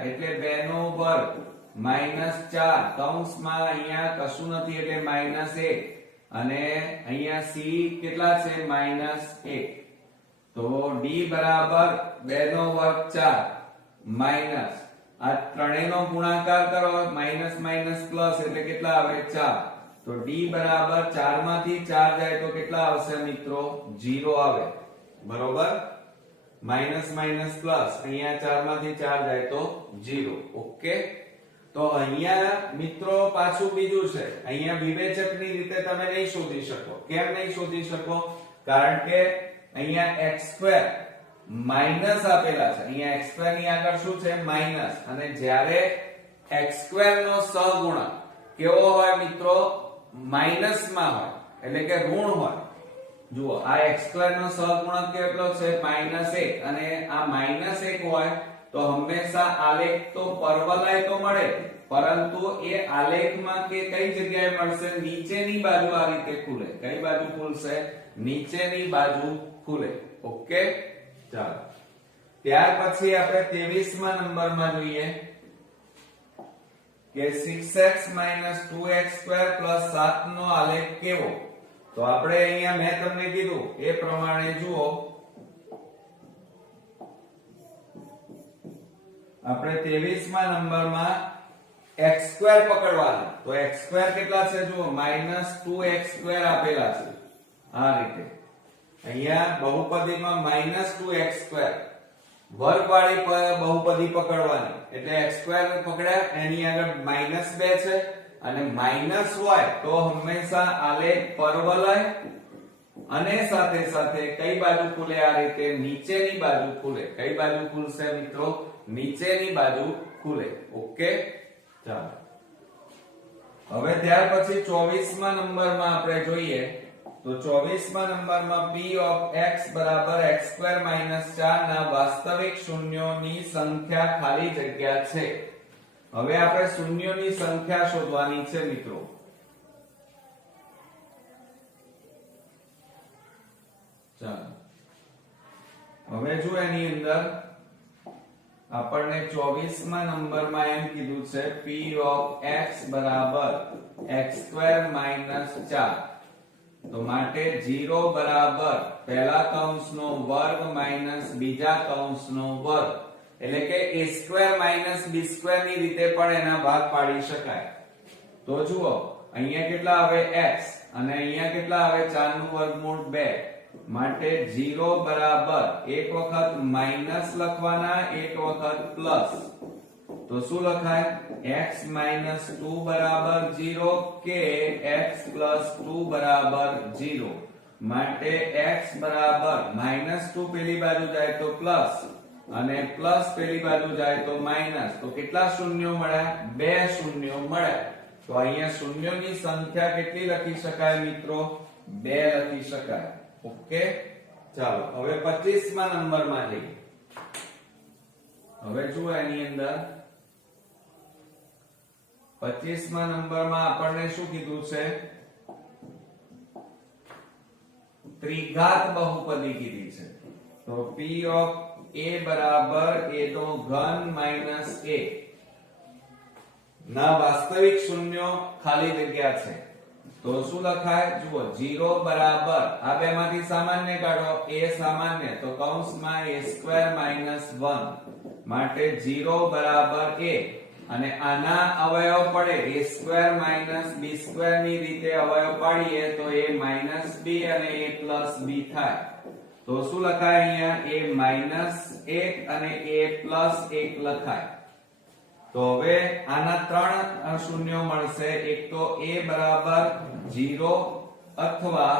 એટલે 2 નો વર્ગ -4 કૌંસમાં અહીંયા કશું નથી એટલે -1. અને અહીંયા c કેટલા છે? -1. તો d બરાબર 2 નો વર્ગ 4 માઈનસ આ ત્રણેયનો ગુણાકાર કરો માઈનસ પ્લસ એટલે કેટલા આવે? 4. તો d બરાબર 4 માંથી 4 જાય તો કેટલા આવશે મિત્રો? 0 આવે. બરોબર. માઈનસ પ્લસ અહીંયા 4 માંથી 4 જાય તો 0. ઓકે. તો અહીંયા મિત્રો પાછું બીજું છે. અહીંયા વિવેચકની રીતે તમે નહીં શોધી શકો. કેમ નહીં શોધી શકો? કારણ કે અહીંયા x² માઈનસ આપેલા છે. અહીંયા x² ની આગળ શું છે? માઈનસ. અને જ્યારે x² નો સહગુણક કેવો હોય મિત્રો? માઈનસ માં હોય એટલે કે ઋણ હોય. જુઓ આ x² નો સહગુણક કેટલો છે? -1. અને આ -1 હોય તો હંમેશા આલેખ તો પરવલય તો મળે, પરંતુ એ આલેખમાં કે કઈ જગ્યાએ મળશે? નીચેની બાજુ આ રીતે ખુલે. કઈ બાજુ ખુલશે? નીચેની બાજુ ખુલે. ઓકે, ચાલો ત્યાર પછી આપણે 23મા નંબરમાં જોઈએ કે 6x - 2x² + 7 નો આલેખ કેવો? તો આપણે અહીંયા મેં તમને કીધું એ પ્રમાણે જુઓ આપણે 23મા નંબરમાં x² પકડવાનો. તો x² કેટલા છે? જુઓ -2x² આપેલા છે. આ રીતે અહીંયા બહુપદીમાં -2x² વર્ગવાળી બહુપદી પકડવાની. એટલે x² પકડ્યા, એની આગળ -2 છે અને માઈનસ હોય તો હંમેશા આલેખ પરવલય અને સાથે સાથે કઈ બાજુ ખુલે? આ રીતે નીચેની બાજુ ખુલે. કઈ બાજુ ખુલશે મિત્રો? નીચેની બાજુ ખુલે. ઓકે, ચાલો હવે ત્યાર પછી 24મા નંબરમાં આપણે જોઈએ તો 24મા નંબરમાં p of x બરાબર x² - 4 ના વાસ્તવિક શૂન્યોની સંખ્યા ખાલી જગ્યા છે. હવે આપણે શૂન્યોની સંખ્યા શોધવાની છે મિત્રો. ચાલો હવે જો એની અંદર આપણને 24મા નંબરમાં એમ કીધું છે p of x બરાબર x² - 4. તો માટે 0 બરાબર પહેલા કૌંસનો વર્ગ માઈનસ બીજા કૌંસનો વર્ગ, એટલે કે a² - b² ની રીતે પણ એના ભાગ પાડી શકાય. તો જુઓ અહીંયા કેટલા આવે x અને અહીંયા કેટલા આવે 4 નું વર્ગમૂળ 2. માટે 0 બરાબર એક વખત માઈનસ લખવાના, એક વખત પ્લસ. તો શું લખાય? x - 2 બરાબર 0 કે x + 2 બરાબર 0. માટે x બરાબર -2 પેલી બાજુ જાય તો પ્લસ અને પ્લસ પેલી બાજુ જાય તો માઈનસ. તો કેટલા શૂન્યો મળ્યા? 2 શૂન્યો મળ્યા. તો અહીંયા શૂન્યોની સંખ્યા કેટલી લખી શકાય મિત્રો? 2 લખી શકાય. ઓકે, ચાલો હવે 25મા નંબરમાં જઈએ. હવે જુઓ એની અંદર 25મા નંબરમાં આપણને શું કીધું છે? ત્રિઘાત બહુપદી કીધી છે. તો p of a બરાબર a નો ઘન માઈનસ a ના વાસ્તવિક શૂન્યો ખાલી જગ્યા છે. તો શું લખાય? જુઓ 0 બરાબર આ બેમાંથી સામાન્ય કાઢો, a સામાન્ય, તો કૌંસમાં a² - 1. માટે 0 બરાબર a અને આના અવયવ પડે a² - b² ની રીતે અવયવ પાડીએ તો a - b અને a + b થાય. તો શું લખાય અહીંયા? a - 1 અને a + 1 લખાય. તો હવે આના ત્રણ શૂન્યો મળશે. એક તો a બરાબર 0 અથવા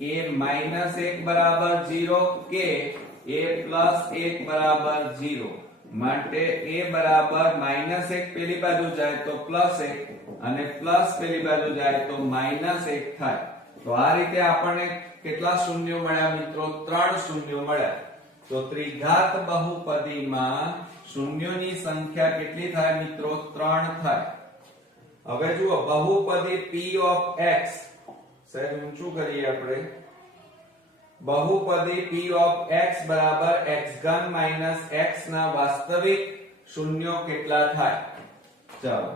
a - 1 બરાબર 0 કે a + 1 બરાબર 0. માટે a બરાબર -1 પેલી બાજુ જાય તો +1 અને પ્લસ પેલી બાજુ જાય તો -1 થાય. તો આ રીતે આપણને કેટલા શૂન્યો મળ્યા મિત્રો? 3 શૂન્યો મળ્યા. તો ત્રિઘાત બહુપદીમાં શૂન્યોની સંખ્યા કેટલી થાય મિત્રો? 3 થાય. હવે જુઓ બહુપદી p of x, સહેજ ઊંચું કરીએ આપણે. બહુપદી p of x બરાબર x³ - x ના વાસ્તવિક શૂન્યો કેટલા થાય? ચાલો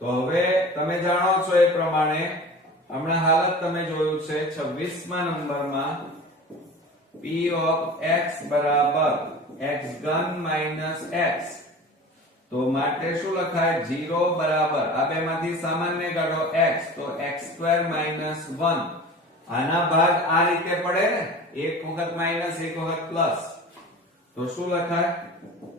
તો હવે તમે જાણો છો એ પ્રમાણે હમણાં હાલત તમે જોયું છે 26મા નંબરમાં p of x બરાબર x³ - x. તો માટે શું લખાય? 0 બરાબર આ બેમાંથી સામાન્ય કાઢો x, તો x² - 1. આના ભાગ આ રીતે પડે ને, એક વખત માઈનસ એક વખત પ્લસ. તો શું લખાય?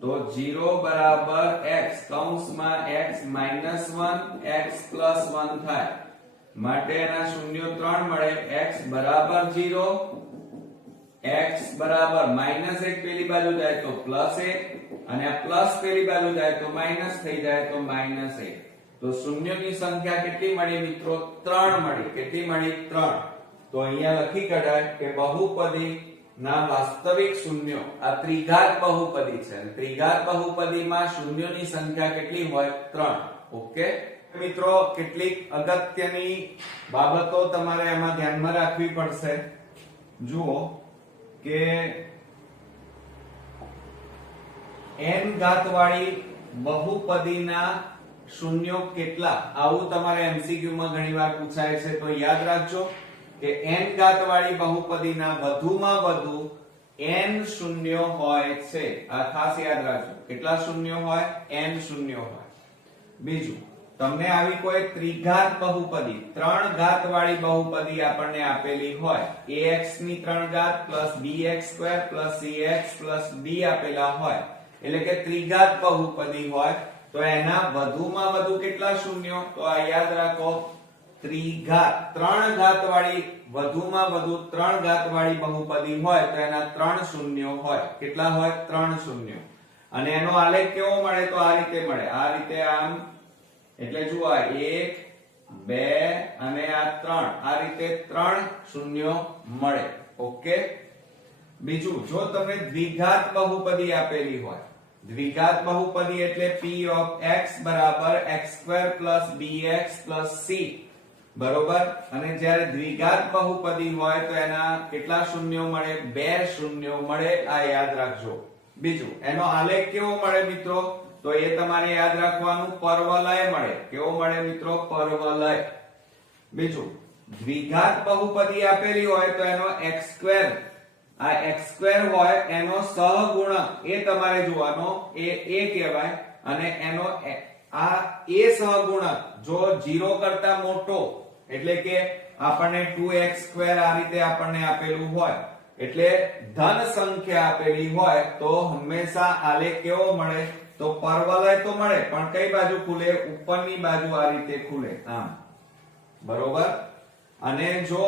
તો 0 બરાબર x કૌંસમાં x - 1 x + 1 થાય. માટે એના શૂન્યો 3 મળે. x બરાબર 0, x બરાબર -1 પેલી બાજુ જાય તો +1 અને આ પ્લસ પેલી બાજુ જાય તો માઈનસ થઈ જાય તો -1. તો શૂન્યોની સંખ્યા કેટલી મળી મિત્રો? 3 મળી. કેટલી મળી? 3. તો અહીંયા લખી કઢાય કે બહુપદી ના વાસ્તવિક શૂન્યો, આ ત્રિઘાત બહુપદી છે. ત્રિઘાત બહુપદીમાં શૂન્યોની સંખ્યા કેટલી હોય? 3. ઓકે મિત્રો, કેટલીક અગત્યની બાબતો તમારે એમાં ધ્યાનમાં રાખવી પડશે. જુઓ કે n ઘાત વાળી બહુપદીના શૂન્યો કેટલા, આવું તમારે MCQ માં ઘણીવાર પૂછાય છે. તો યાદ રાખજો કે n ઘાત વાળી બહુપદીના વધુમાં વધુ n શૂન્યો હોય છે. આ ખાસ યાદ રાખજો. કેટલા શૂન્યો હોય? n શૂન્યો હોય. બીજું, તમને આવી કોઈ ત્રિઘાત બહુપદી, 3 ઘાત વાળી બહુપદી આપણને આપેલી હોય, ax ની 3 ઘાત bx² cx d આપેલા હોય, એટલે કે ત્રિઘાત બહુપદી હોય, તો એના વધુમાં વધુ કેટલા શૂન્યો? તો આ યાદ રાખો, ત્રિઘાત 3 ઘાત વાળી, વધુમાં વધુ 3 ઘાત વાળી બહુપદી હોય તો એના 3 શૂન્યો હોય. કેટલા હોય? 3 શૂન્યો. અને એનો આલેખ કેવો મળે? તો આ રીતે મળે. આ રીતે આમ, એટલે જુઓ 1 2 અને આ 3, આ રીતે 3 શૂન્યો મળે. ઓકે. બીજું, જો તમને દ્વિઘાત બહુપદી આપેલી હોય, દ્વિઘાત બહુપદી એટલે p of x બરાબર x2 bx c, બરોબર. અને જ્યારે દ્વિઘાત બહુપદી હોય તો એના કેટલા શૂન્યો મળે? 2 શૂન્યો મળે. આ યાદ રાખજો. બીજું, એનો આલેખ કેવો મળે મિત્રો? તો એ તમારે યાદ રાખવાનું, પરવલય મળે. કેવો મળે મિત્રો? પરવલય. બીજું, દ્વિઘાત બહુપદી આપેલી હોય તો એનો x2, આ x2 હોય એનો સહગુણક એ તમારે જોવાનો, એ a કહેવાય. અને એનો આ a સહગુણક જો 0 કરતા મોટો, એટલે કે આપણને 2x2 આ રીતે આપણને આપેલું હોય, એટલે ધન સંખ્યા આપેલી હોય તો હંમેશા આલેખ કેવો મળે? તો પરવલય તો મળે, પણ કઈ બાજુ ખુલે? ઉપરની બાજુ આ રીતે ખુલે, આમ. બરોબર. અને જો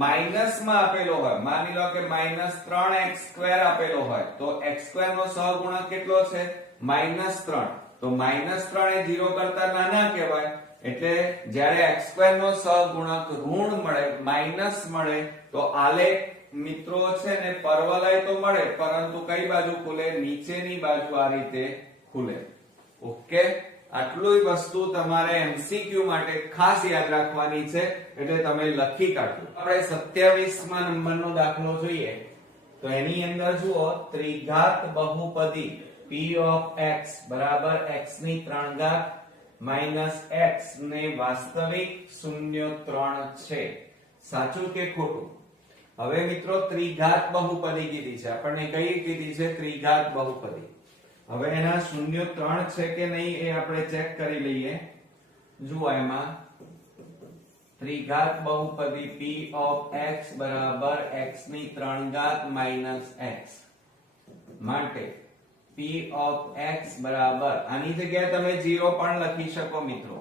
માઈનસ માં આપેલો હોય, માની લો કે -3x2 આપેલો હોય, તો x2 નો સહગુણક કેટલો છે? -3. તો -3 એ 0 કરતા નાના કહેવાય. એટલે જ્યારે x2 નો સહગુણક ઋણ મળે, માઈનસ મળે, તો આલેખ મિત્રો છે ને પરવલય તો મળે, પરંતુ કઈ બાજુ ખુલે? નીચેની બાજુ આ રીતે ખુલે. ઓકે. આટલું વસ્તુ તમારે MCQ માટે ખાસ યાદ રાખવાની છે, એટલે તમે લખી કાઢજો. આપણે 27મા નંબરનો દાખલો જોઈએ તો એની અંદર જુઓ, ત્રિઘાત બહુપદી p of x બરાબર x ની 3 ઘાત માઈનસ x ને વાસ્તવિક શૂન્ય 3 છે. સાચું કે ખોટું? હવે મિત્રો ત્રિઘાત બહુપદી કીધી છે આપણને. કઈ કીધી છે? ત્રિઘાત બહુપદી. હવે એના શૂન્ય 3 છે કે નહીં એ આપણે ચેક કરી લઈએ. જુઓ, એમાં ત્રિઘાત બહુપદી p of x બરાબર x ની 3 ઘાત માઈનસ x માટે p of x બરાબર, આની જગ્યાએ તમે 0 પણ લખી શકો મિત્રો.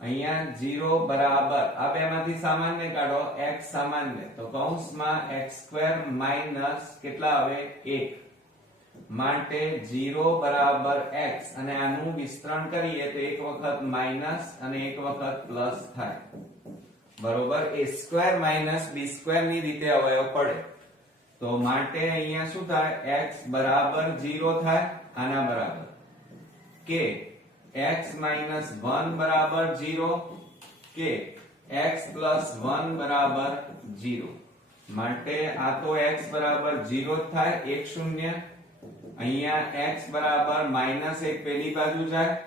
અહીંયા 0 બરાબર, આ બેમાંથી સામાન્ય કાઢો, x સામાન્ય, તો કૌંસમાં x2 માઈનસ કેટલા આવે? 1 માટે 0 બરાબર x, અને આનું વિસ્તરણ કરીએ તો એક વખત માઈનસ અને એક વખત પ્લસ થાય. બરોબર. a2 b2 ની રીતે અવયવ પડે. તો માટે અહીંયા શું થાય? x બરાબર 0 થાય, આના બરાબર. કે x minus 1 બરાબર 0, કે x plus 1 બરાબર 0. માટે આ તો x બરાબર 0 થાય, 1 શૂન્ય. અહીંયા x બરાબર -1 પેલી બાજુ જાય,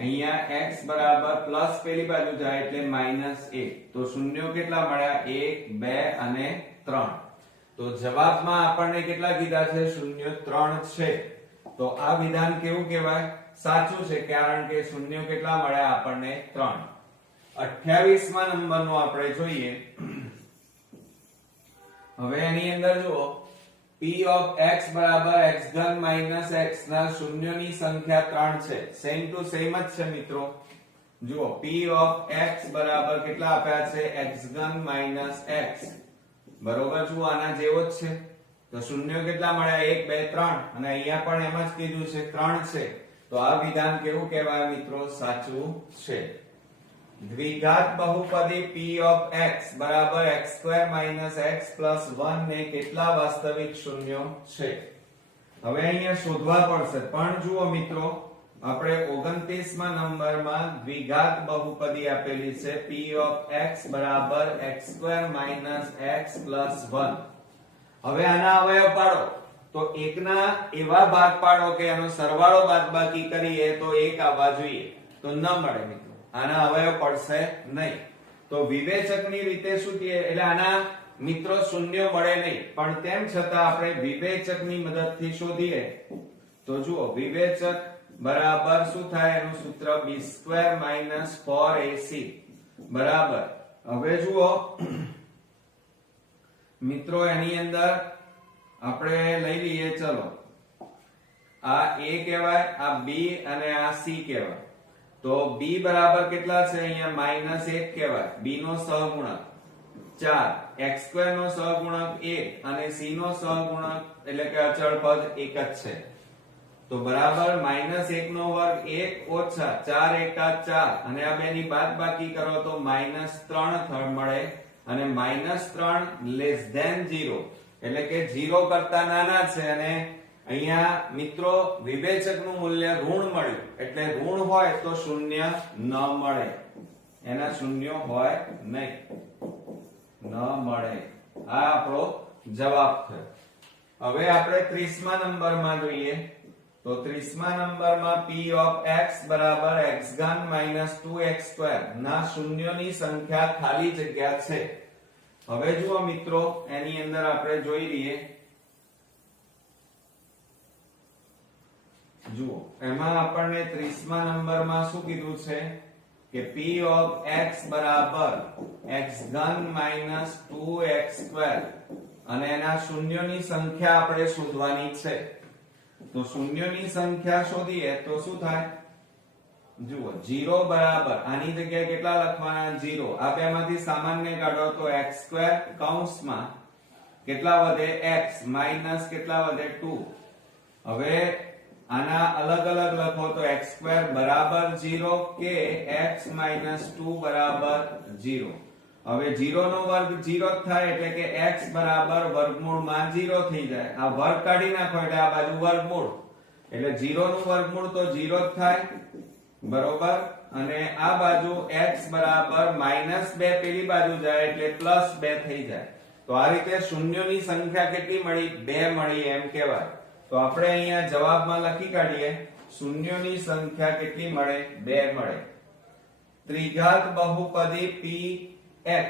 અહીંયા x બરાબર પ્લસ પેલી બાજુ જાય, એટલે -1. તો શૂન્યો કેટલા મળ્યા? 1, 2 અને 3. તો જવાબમાં આપણને કેટલા કીધા છે? શૂન્ય 3 છે. તો આ વિધાન કેવું કહેવાય? સાચું છે, કારણ કે શૂન્યો કેટલા મળ્યા આપણને? 3. 28મા નંબરનો આપણે જોઈએ. હવે એની અંદર જુઓ, p of x બરાબર x ઘન માઈનસ x ના શૂન્યોની સંખ્યા 3 છે. સેમ ટુ સેમ જ છે મિત્રો. જુઓ, p of x બરાબર કેટલા આપ્યા છે? x ઘન માઈનસ x. બરોબર. જુઓ, આના જેવો જ છે. તો શૂન્યો કેટલા મળ્યા? 1, 2, 3. અને અહીંયા પણ એમ જ કીધું છે, 3 છે. તો આ વિધાન કેવું કહેવાય મિત્રો? સાચું છે. દ્વિઘાત બહુપદી p of x બરાબર x2 x 1 ને કેટલા વાસ્તવિક શૂન્યો છે? હવે અહીંયા શોધવા પડશે. પણ જુઓ મિત્રો, આપણે 29મા નંબરમાં દ્વિઘાત બહુપદી આપેલી છે p of x બરાબર x2 x 1. હવે આના અવયવ પાડો તો એકના એવા ભાગ પાડો કે એનો સરવાળો બાદબાકી કરીએ તો 1 આવવા જોઈએ. તો ન મળે મિત્રો, આના અવયવ પડશે નહીં. તો વિવેચકની રીતે શું કહે? એટલે આના મિત્રો શૂન્યો મળે નહીં, પણ તેમ છતાં આપણે વિવેચકની મદદથી શોધીએ તો જુઓ, વિવેચક બરાબર શું થાય? એનું સૂત્ર b2 4ac બરાબર. હવે જુઓ મિત્રો, એની અંદર આપણે લઈ લઈએ, ચલો, આ a કહેવાય, આ b અને આ c કહેવાય. તો b બરાબર કેટલા છે? અહીંયા -1 કહેવાય. b નો સહગુણક 4, x2 નો સહગુણક 1 અને c નો સહગુણક એટલે કે અચળ પદ 1 જ છે. તો બરાબર -1 નો વર્ગ 1 ઓછા 4 એકા 4 અને આ બેની બાદબાકી કરો તો -3 મળે અને -3 લેસ ધેન 0 એટલે કે 0 કરતા નાના છે અને અહીંયા મિત્રો વિવેચકનું મૂલ્ય ઋણ મળ્યું એટલે ઋણ હોય તો શૂન્ય ન મળે, એના શૂન્ય હોય નહીં, ન મળે. આ આપણો જવાબ થયો. હવે આપણે 30મા નંબરમાં જોઈએ તો 30મા નંબરમાં p of x બરાબર x ઘન minus 2x² ના શૂન્યોની સંખ્યા ખાલી જગ્યા છે. હવે જુઓ મિત્રો એની અંદર આપણે જોઈ લઈએ. જુઓ એમાં આપણને 30મા નંબરમાં શું કીધું છે કે p of x બરાબર x ઘન minus 2x² અને એના શૂન્યોની સંખ્યા આપણે શોધવાની છે. તો શૂન્યોની સંખ્યા શોધીએ તો શું થાય? જુઓ 0 બરાબર આની જગ્યાએ કેટલા લખવાના? 0. આ બેમાંથી સામાન્ય કાઢો તો x² કૌંસમાં કેટલા વધે? x માઈનસ કેટલા વધે? 2. હવે આના અલગ અલગ લખો તો x² બરાબર 0 કે x માઈનસ 2 બરાબર 0. હવે 0 નો વર્ગ 0 જ થાય એટલે કે x બરાબર વર્ગમૂળમાં 0 થઈ જાય. આ વર્ગ કાઢી નાખો એટલે આ બાજુ વર્ગમૂળ એટલે 0 નું વર્ગમૂળ તો 0 જ થાય, બરોબર. અને આ બાજુ x બરાબર -2 પેલી બાજુ જાય એટલે +2 થઈ જાય. તો આ રીતે શૂન્યોની સંખ્યા કેટલી મળી? 2 મળી એમ કહેવાય. તો આપણે અહીંયા જવાબમાં લખી કાઢીએ શૂન્યોની સંખ્યા કેટલી મળે? 2 મળે. ત્રિઘાત બહુપદી px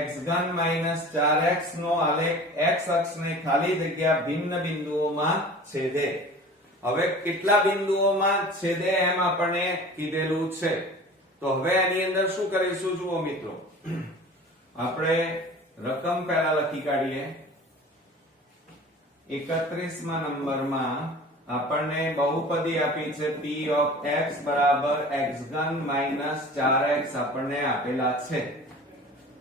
x ઘન -4x નો આલેખ x અક્ષને ખાલી જગ્યા ભિન્ન બિંદુઓમાં છેદે. હવે કેટલા બિંદુઓમાં છેદે એમ આપણને કીધેલું છે. તો હવે આની અંદર શું કરીશું? જુઓ મિત્રો આપણે રકમ પહેલા લખી કાઢીએ. 31મા નંબરમાં આપણને બહુપદી આપી છે p of x બરાબર x ઘન -4x આપણને આપેલા છે.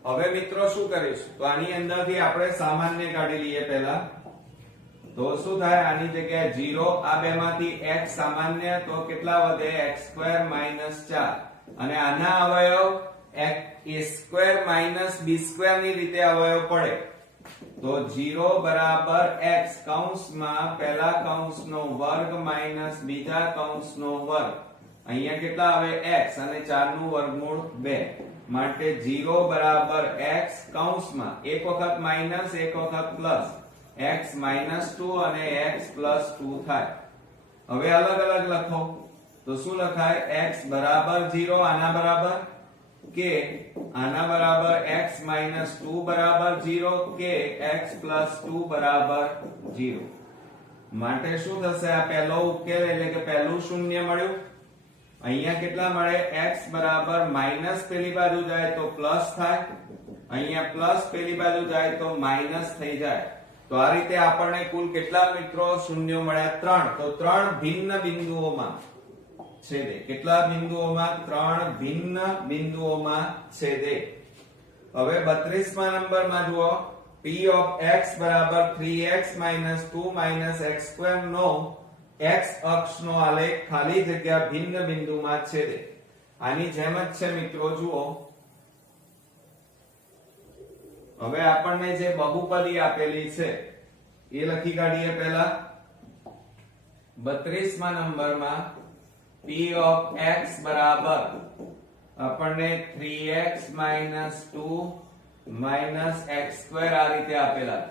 હવે મિત્રો શું કરીશું? તો આની અંદરથી આપણે સામાન્ય કાઢી લઈએ પહેલા. તો શું થાય? આની જગ્યાએ 0, આ બેમાંથી x સામાન્ય તો કેટલા વધે? x² -4 અને આના અવયવ a² b² ની રીતે અવયવ પડે. તો 0 બરાબર x કૌંસમાં પહેલા કૌંસનો વર્ગ માઈનસ બીજા કૌંસનો વર્ગ. અહીંયા કેટલા આવે? x અને 4 નું વર્ગમૂળ 2 માટે 0 બરાબર x કૌંસમાં એક વખત માઈનસ એક વખત પ્લસ x -2 અને x +2 થાય. હવે અલગ અલગ લખો તો શું લખાય? x બરાબર 0 આના બરાબર કે આના બરાબર x -2 બરાબર 0 કે x +2 બરાબર 0. માટે શું થશે? આ પહેલો ઉકેલ એટલે કે પહેલું શૂન્ય મળ્યું. અહીંયા કેટલા મળે? x બરાબર માઈનસ પેલી બાજુ જાય તો પ્લસ થાય, અહીંયા પ્લસ પેલી બાજુ જાય તો માઈનસ થઈ જાય. તો આ રીતે આપણને કુલ કેટલા મિત્રો શૂન્યો મળ્યા? 3. તો 3 ભિન્ન બિંદુઓમાં છેદે. કેટલા બિંદુઓમાં? 3 ભિન્ન બિંદુઓમાં છેદે. હવે 32મા નંબરમાં જુઓ p of x બરાબર 3x - 2 - x² નો x અક્ષનો આલેખ ખાલી જગ્યા ભિન્ન બિંદુમાં છેદે. આની જેમ જ છે મિત્રો. જુઓ હવે આપણને જે બહુપદી આપેલી છે એ લખી કાઢીએ પહેલા. 32મા નંબરમાં p of x બરાબર આપણને 3x - 2 - x² આ રીતે આપેલા.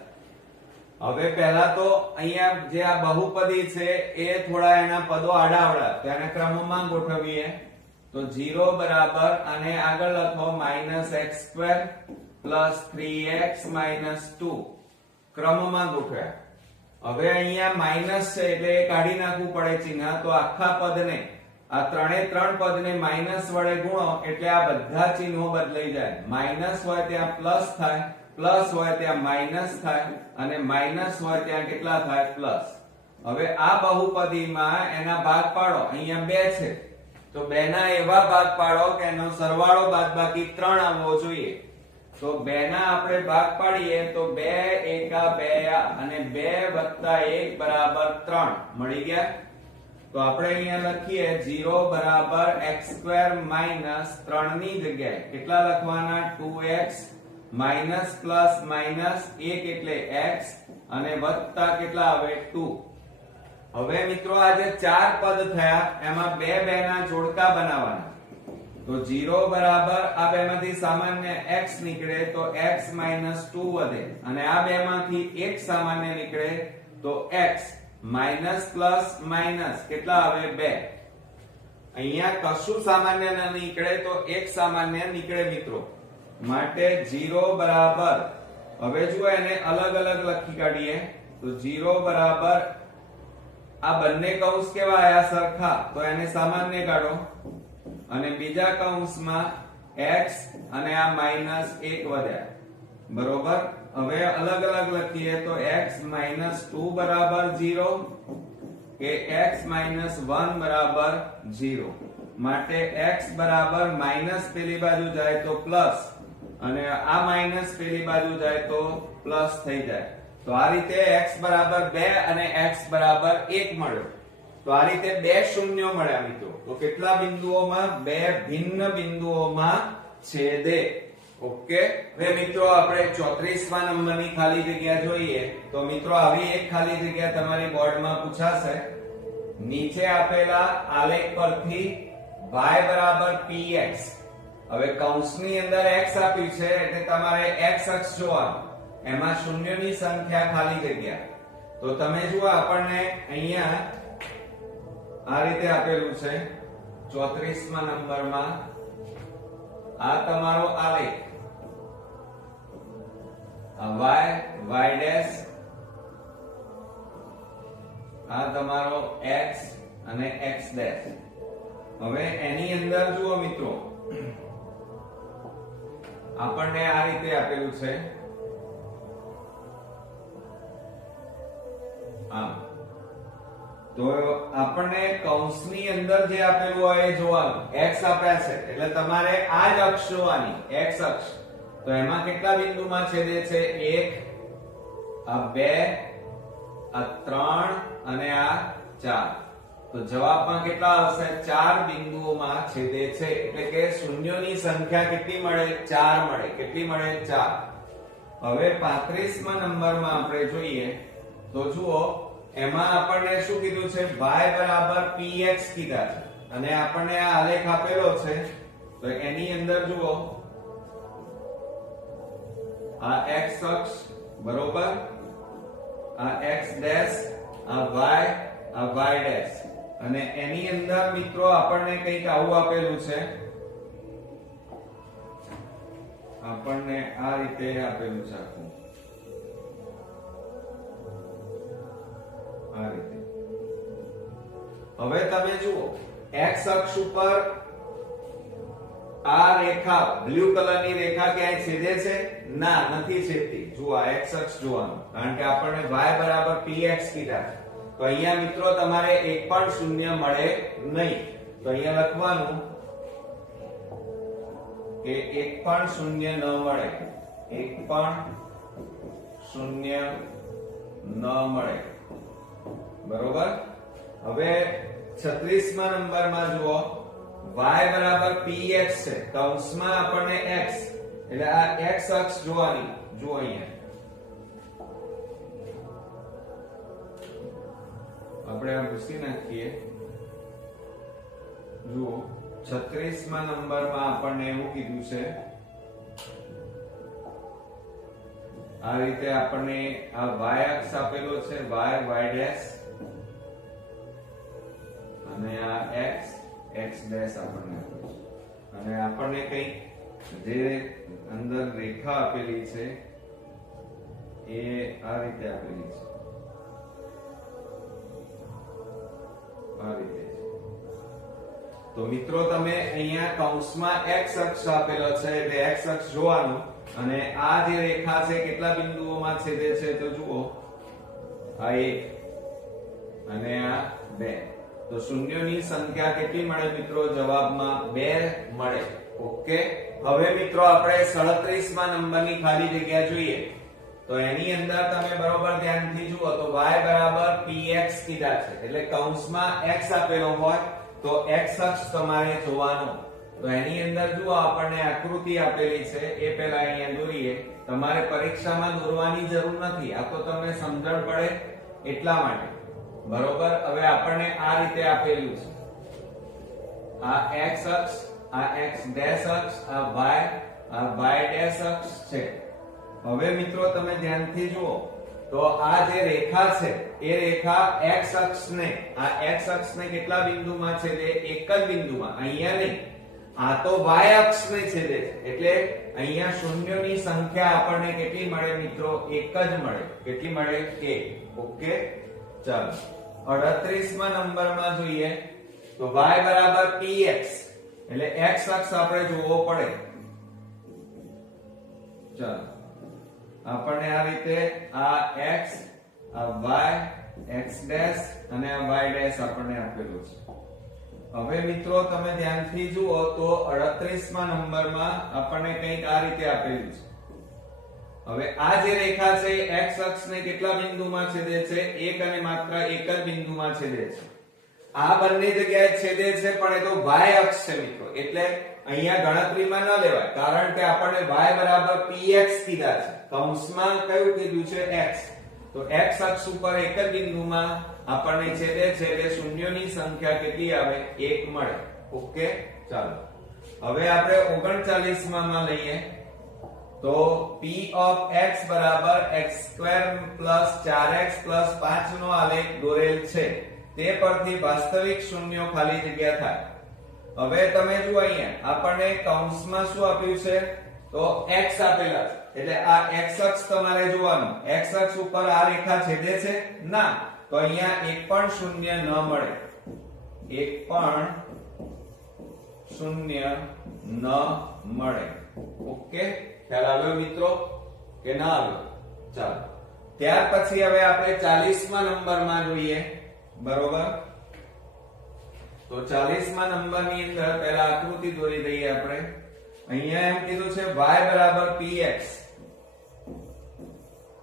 હવે પહેલા તો અહીંયા જે આ બહુપદી છે એ થોડા એના પદો આડાઅવળા તેને ક્રમમાં ગોઠવીએ. તો 0 બરાબર અને આગળ લખો -x² + 3x - 2 ક્રમમાં ગોઠવ્યા. હવે અહીંયા માઈનસ છે એટલે એ કાઢી નાખવું પડે ચિહ્ન. તો આખા પદને આ ત્રણે ત્રણ પદને માઈનસ વડે ગુણો એટલે આ બધા ચિહ્નો બદલાઈ જાય. માઈનસ હોય ત્યાં પ્લસ થાય, પ્લસ હોય ત્યાં માઈનસ થાય અને માઈનસ હોય ત્યાં કેટલા થાય? પ્લસ. હવે આ બહુપદીમાં એના ભાગ પાડો. અહીંયા 2 છે તો 2 ના એવા ભાગ પાડો કે એનો સરવાળો બાદબાકી 3 આવવો જોઈએ. તો 2 ના આપણે ભાગ પાડીએ તો 2 એકા 2 અને 2 + 1 બરાબર 3 મળી ગયા. તો આપણે અહીંયા લખીએ 0 બરાબર x² માઈનસ 3 ની જગ્યાએ કેટલા લખવાના 2x માઈનસ પ્લસ માઈનસ 1 એટલે x અને વત્તા કેટલા આવે 2. હવે મિત્રો આ જે ચાર પદ થયા એમાં બે ના જોડકા બનાવવાના. તો 0 બરાબર આ બેમાંથી સામાન્ય x નીકળે તો x 2 વધે અને આ બેમાંથી એક સામાન્ય નીકળે તો x માઈનસ પ્લસ માઈનસ કેટલા આવે 2. અહીંયા કશું સામાન્ય ન નીકળે તો એક સામાન્ય નીકળે મિત્રો. માટે 0 બરાબર હવે જુઓ એને અલગ અલગ લખી કાઢીએ તો 0 બરાબર આ બંને કૌંસ કેવા આયા સરખા તો એને સામાન્ય કાઢો અને બીજા કૌંસમાં x અને આ માઈનસ 1 વધ્યા બરોબર. હવે અલગ અલગ લખીએ તો x 2 બરાબર 0 કે x 1 બરાબર 0. માટે x બરાબર માઈનસ પેલી બાજુ જાય તો પ્લસ અને આ માઈનસ પેલી બાજુ જાય તો પ્લસ થઈ જાય. તો આ રીતે x બરાબર 2 અને x બરાબર 1 મળ્યો. તો આ રીતે બે શૂન્યો મળ્યા મિત્રો. તો કેટલા બિંદુઓમાં બે ભિન્ન બિંદુઓમાં છેદે. ઓકે. હવે મિત્રો આપણે 34મા નંબરની ખાલી જગ્યા જોઈએ. તો મિત્રો આવી એક ખાલી જગ્યા તમારી બોર્ડમાં પૂછાશે. નીચે આપેલા આલેખ પરથી y બરાબર px. હવે કૌંસની અંદર x આપ્યું છે એટલે તમારે x અક્ષ જોવાનું. એમાં શૂન્યની સંખ્યા ખાલી જગ્યા. તો તમે જુઓ આપણને અહીંયા આ રીતે આપેલું છે 34મા નંબરમાં આ તમારો આલેખ y y ડેશ આ તમારો x અને x ડેશ. હવે એની અંદર જુઓ મિત્રો આપણને આ રીતે આપેલું છે આમ. તો આપણને કૌંસની અંદર જે આપેલું હોય એ જોવાનું. x આપ્યા છે એટલે તમારે આ જ અક્ષ જોવાની x અક્ષ. તો એમાં કેટલા બિંદુમાં છેદે છે 1 આ 2 આ 3 અને આ 4. તો જવાબમાં કેટલા આવશે 4 બિંદુઓમાં છેદે છે. એટલે કે શૂન્યોની સંખ્યા કેટલી મળે 4 મળે. કેટલી મળે 4. હવે 35મા નંબરમાં આપણે જોઈએ તો જુઓ એમાં આપણને શું કીધું છે y બરાબર px કીધા છે અને આપણને આ આલેખ આપેલો છે. તો એની અંદર જુઓ આ x અક્ષ બરોબર આ x ડેશ આ y ડેશ અને એની અંદર મિત્રો આપણને કંઈક આવું આપેલું છે. આપણને આ રીતે આપેલું છે આખું આ રીતે. હવે તમે જુઓ x અક્ષ ઉપર આ રેખા બ્લુ કલરની રેખા ક્યાંય છેદે છે ના નથી છેદતી. જુઓ આ x અક્ષ જોવાનું કારણ કે આપણને y બરાબર px કીધા છે. તો અહીંયા મિત્રો તમારે એક પણ શૂન્ય મળે નહીં. તો અહીંયા લખવાનું કે એક પણ શૂન્ય ન મળે. એક પણ શૂન્ય ન મળે બરોબર. હવે 36મા નંબરમાં જુઓ y બરાબર px છે કૌંસમાં આપણને x એટલે આ x અક્ષ જોવાની. જુઓ અહીંયા આપણે આ ભૂસી નાખીએ. જુઓ 36મા નંબરમાં આપણને એવું કીધું છે આ રીતે આપણને આ y અક્ષ આપેલો છે y ડેશ અને આ x ડેશ આપણને આપેલું છે અને આપણને કંઈક જે અંદર રેખા આપેલી છે એ આ રીતે આપેલી છે આ રીતે. તો મિત્રો તમે અહીંયા કૌંસમાં x અક્ષ આપેલો છે એટલે x અક્ષ જોવાનું અને આ જે રેખા છે કેટલા બિંદુઓમાં છેદે છે તો જુઓ આ 1 અને આ 2. તો શૂન્યોની સંખ્યા કેટલી મળે મિત્રો જવાબમાં 2 મળે. ઓકે. હવે મિત્રો આપણે 37મા નંબરની ખાલી જગ્યા જોઈએ. તો એની અંદર તમે બરોબર ધ્યાનથી જુઓ તો y બરાબર px કીધા છે એટલે કૌંસમાં x આપેલો હોય તો x અક્ષ તમારે જોવાનો. તો એની અંદર જુઓ આપણને આકૃતિ આપેલી છે એ પહેલા અહીંયા દોરીએ. તમારે પરીક્ષામાં દોરવાની જરૂર નથી, આ તો તમને સમજણ પડે એટલા માટે. બરોબર, હવે આપણને આ રીતે આપેલું છે. આ x અક્ષ, આ x ડેશ અક્ષ, આ y ડેશ અક્ષ છે. હવે મિત્રો તમે ધ્યાનથી જુઓ તો આ જે રેખા છે એ રેખા x અક્ષને, આ x અક્ષને કેટલા બિંદુમાં છેદે? એક જ બિંદુમાં, અહીંયા નહીં. આ તો y અક્ષને છેદે છે એટલે અહીંયા શૂન્યોની સંખ્યા આપણને કેટલી મળે મિત્રો? એક જ મળે. કેટલી મળે? 1. ઓકે, ચાલો 38મા નંબરમાં જોઈએ તો y બરાબર px એટલે x અક્ષ આપણે જોવો પડે. ચાલો આપણને આ રીતે આ x, આ y, x ડેશ અને આ y ડેશ આપણને આપેલું છે. હવે મિત્રો તમે ધ્યાનથી જુઓ તો 38મા નંબરમાં આપણને કંઈક આ રીતે આપેલું છે. હવે આ જે રેખા છે x અક્ષને કેટલા બિંદુમાં છેદે છે? એક અને માત્ર એક જ બિંદુમાં છેદે છે. આ બંને જગ્યાએ છેદે છે પણ એ તો y અક્ષ છે મિત્રો, એટલે અહીંયા ગણતરીમાં ન લેવાય કારણ કે આપણને y બરાબર px કીધા છે. કૌંસમાં કયું કીધું છે? x. તો x અક્ષ ઉપર એક જ બિંદુમાં આપણને છેદે છે એટલે શૂન્યોની સંખ્યા કેટલી આવે? 1 મળે. ઓકે, ચાલો હવે આપણે 39માં લઈએ તો p of x બરાબર x² + 4x + 5 નો આલેખ દોરેલ છે. તે પરથી વાસ્તવિક શૂન્યો ખાલી જગ્યા થાય. હવે તમે જુઓ અહીંયા આપણને કૌંસમાં શું આપ્યું છે? તો x આપેલા છે એટલે આ x અક્ષ તમારે જોવાનું. x અક્ષ ઉપર આ રેખા છેદે છે? ના, તો અહીંયા એક પણ શૂન્ય ન મળે. એક પણ શૂન્ય ન મળે. ઓકે, ખ્યાલ આવ્યો મિત્રો કે ના આવ્યો? ચાલો ત્યાર પછી હવે આપણે 40મા નંબરમાં જોઈએ. બરોબર, તો 40મા નંબરની અંદર પહેલા આકૃતિ દોરી દઈએ આપણે. અહીંયા એમ કીધું છે y બરાબર px.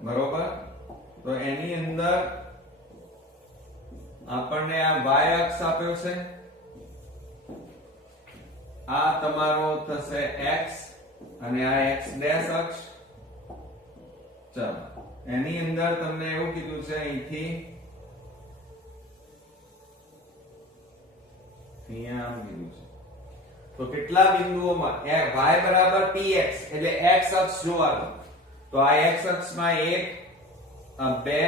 બરોબર, તો એની અંદર આપણને આ y અક્ષ આપ્યો છે, આ તમારો થશે x અને આ x ડેશ અક્ષ. ચાલો એની અંદર તમને એવું કીધું છે અહીંથી અહીંયા આમ કીધું છે તો કેટલા બિંદુઓમાં y બરાબર px એટલે x અક્ષ જોવાનો. તો આ x અક્ષમાં 1, આ 2,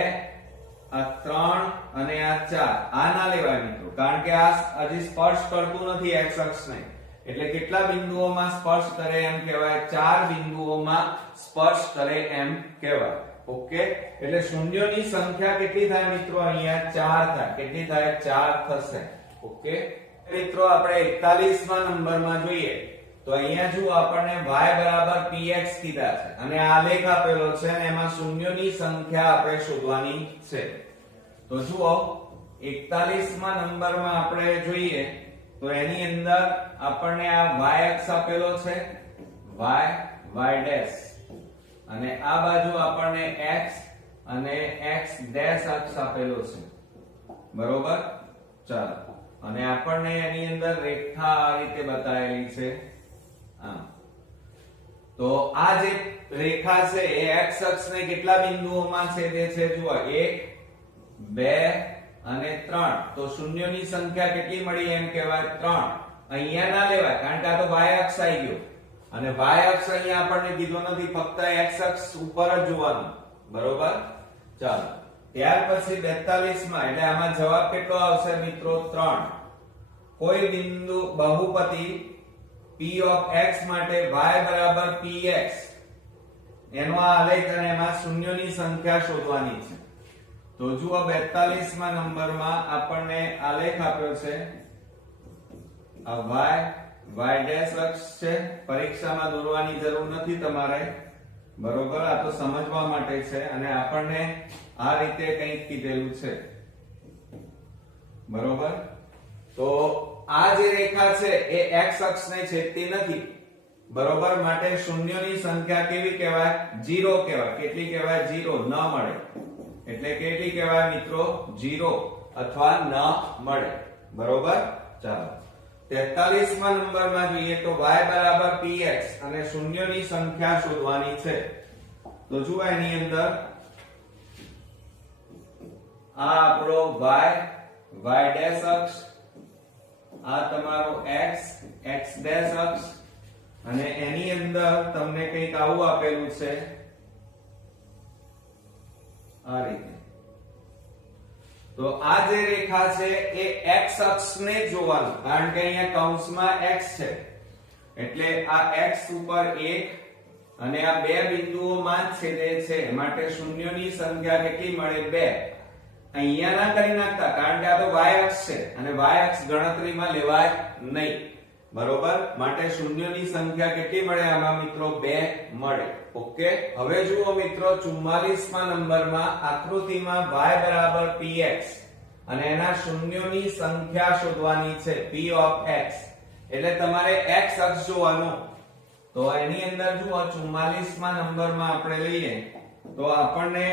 આ 3 અને આ 4. આ ના લેવાય મિત્રો કારણ કે આ હજી સ્પર્શ કરતું નથી x અક્ષને. એટલે કેટલા બિંદુઓમાં સ્પર્શ કરે એમ કહેવાય? 4 બિંદુઓમાં સ્પર્શ કરે એમ કહેવાય. ઓકે, એટલે શૂન્યોની સંખ્યા કેટલી થાય મિત્રો? અહીંયા 4 થાય. કેટલી થાય? 4 થશે. ઓકે મિત્રો, આપણે 41મા નંબરમાં જોઈએ તો અહીંયા જુઓ આપણને y બરાબર px કીધા છે અને આલેખ આપેલો છે અને એમાં શૂન્યોની સંખ્યા આપણે શોધવાની છે. તો જુઓ 41મા નંબરમાં આપણે જોઈએ તો એની અંદર આપણને આ y અક્ષ આપેલો છે, y ડેશ, અને આ બાજુ આપણને x અને x ડેશ અક્ષ આપેલો છે. બરોબર, ચાલો અને આપણને એની અંદર રેખા આ રીતે બતાવેલી છે. તો આ જે રેખા છે એ x અક્ષને કેટલા બિંદુઓમાં છેદે છે? જુઓ 1, 2 અને 3. તો શૂન્યોની સંખ્યા કેટલી મળી એમ કહેવાય? 3. અહીંયા ના લેવાય કારણ કે આ તો y અક્ષ આવી ગયો અને y અક્ષ અહીંયા આપણને કીધો નથી, ફક્ત x અક્ષ ઉપર જ જોવાનું. બરોબર, ચાલો ત્યાર પછી 42માં એટલે આમાં જવાબ કેટલો આવશે મિત્રો? 3. કોઈ બિંદુ બહુપદી p of x માટે y બરાબર px એનો આલેખ અને એમાં શૂન્યોની સંખ્યા શોધવાની છે. તો જુઓ 42મા નંબરમાં આપણને આલેખ આપ્યો છે. આ y ડેશ અક્ષ છે. પરીક્ષામાં દોરવાની જરૂર નથી તમારે. બરોબર, આ તો સમજવા માટે છે અને આપણને આ રીતે કંઈક કીધેલું છે. બરોબર, તો આ જે રેખા છે એ x અક્ષને છેદતી નથી. બરોબર, માટે શૂન્યની સંખ્યા કેવી કહેવાય? 0 કહેવાય. કેટલી કહેવાય? 0. ન મળે એટલે કેટલી કહેવાય મિત્રો? 0 અથવા ન મળે. બરોબર. ચાલો 43મા નંબરમાં જોઈએ તો y બરાબર px અને શૂન્યની સંખ્યા શોધવાની છે. તો જુઓ એની અંદર આ આપણો y ડેશ અક્ષ, આ તમારો x ડેશ અક્ષ અને એની અંદર તમને કંઈક આવું આપેલું છે આ રીતે. તો આ જે રેખા છે એ x અક્ષને જોવાનું, કારણ કે અહીંયા કૌંસમાં x છે એટલે આ x ઉપર 1 અને આ બે બિંદુઓમાં જ છેદે છે માટે શૂન્યની સંખ્યા કેટલી મળે? 2. અહીંયા ના કરી નાખતા કારણ કે આ તો y અક્ષ છે અને y અક્ષ ગણતરીમાં લેવાય નહીં. બરોબર, માટે શૂન્યની સંખ્યા કેટલી મળે આમાં મિત્રો? 2 મળે. ઓકે. હવે જુઓ મિત્રો 44મા નંબરમાં આકૃતિમાં y બરાબર px અને એના શૂન્યોની સંખ્યા શોધવાની છે p of x. એટલે તમારે x અક્ષ જોવાનું. તો એની અંદર જુઓ 44મા નંબરમાં આપણે લઈએ તો આપણને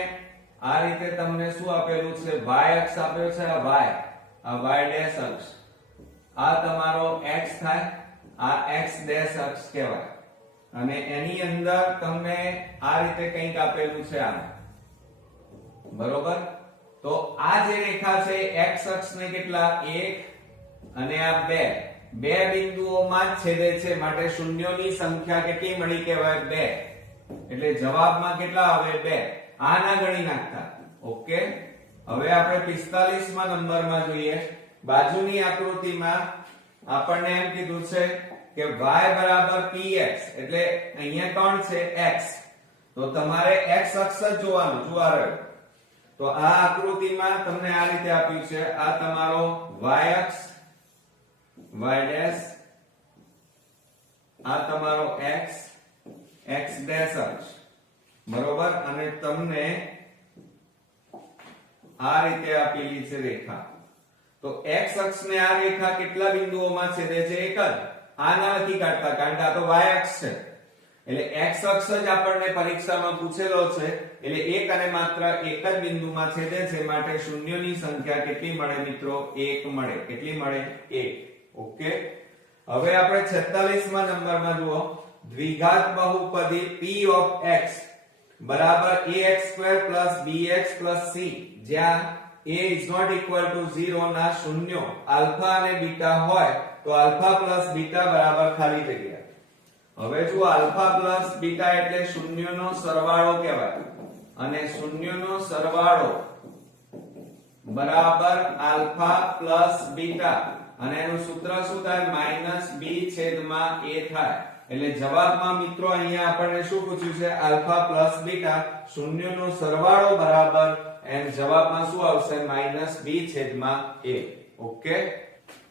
આ રીતે તમને શું આપેલું છે? y અક્ષ આપ્યો છે, આ y ડેશ અક્ષ, આ તમારો x થાય, આ x ડેશ અક્ષ કહેવાય અને એની અંદર તમને આ રીતે કંઈક આપેલું છે આ. બરોબર, તો આ જે રેખા છે x અક્ષને કેટલા? 1 અને આ 2 બિંદુઓમાં જ છેદે છે માટે શૂન્યોની સંખ્યા કેટલી મળી કહેવાય? 2. એટલે જવાબમાં કેટલા આવે? 2. આ ના ગણી નાખતા. ઓકે. હવે આપણે 45મા નંબરમાં જોઈએ. બાજુની આકૃતિમાં આપણને એમ કીધું છે કે y બરાબર px એટલે અહીંયા કોણ છે? x. તો તમારે x અક્ષ જ જોવાનું. જુઓ તો આ આકૃતિમાં તમને આ રીતે આપ્યું છે, આ તમારો y અક્ષ, y ડેશ, આ તમારો x ડેશ અક્ષ. બરોબર, અને તમને આ રીતે આપેલી છે રેખા. તો x અક્ષને આ રેખા કેટલા બિંદુઓમાં છેદે છે? એક જ. આ ના નથી કાઢતા કારણ કે આ તો y અક્ષ છે એટલે x અક્ષ જ આપણને પરીક્ષામાં પૂછેલો છે એટલે એક અને માત્ર એક જ બિંદુમાં છેદે છે માટે શૂન્યોની સંખ્યા કેટલી મળે મિત્રો? 1 મળે. કેટલી મળે? 1. ઓકે. હવે આપણે 46મા નંબરમાં જુઓ દ્વિઘાત બહુપદી p of x બરાબર ax2 bx c જ્યાં a is not equal to 0 ના શૂન્યો આલ્ફા અને બીટા હોય તો આલ્ફા બીટા બરાબર ખાલી જગ્યા. હવે જો આલ્ફા બીટા એટલે શૂન્યનો સરવાળો કહેવાય અને શૂન્યનો સરવાળો બરાબર આલ્ફા બીટા અને એનું સૂત્ર શું થાય? -b છેદમાં a થાય. એટલે જવાબમાં મિત્રો અહીંયા આપણને શું પૂછ્યું છે? આલ્ફા બીટા શૂન્યનો સરવાળો બરાબર એમ જવાબમાં શું આવશે? -b છેદમાં a. ઓકે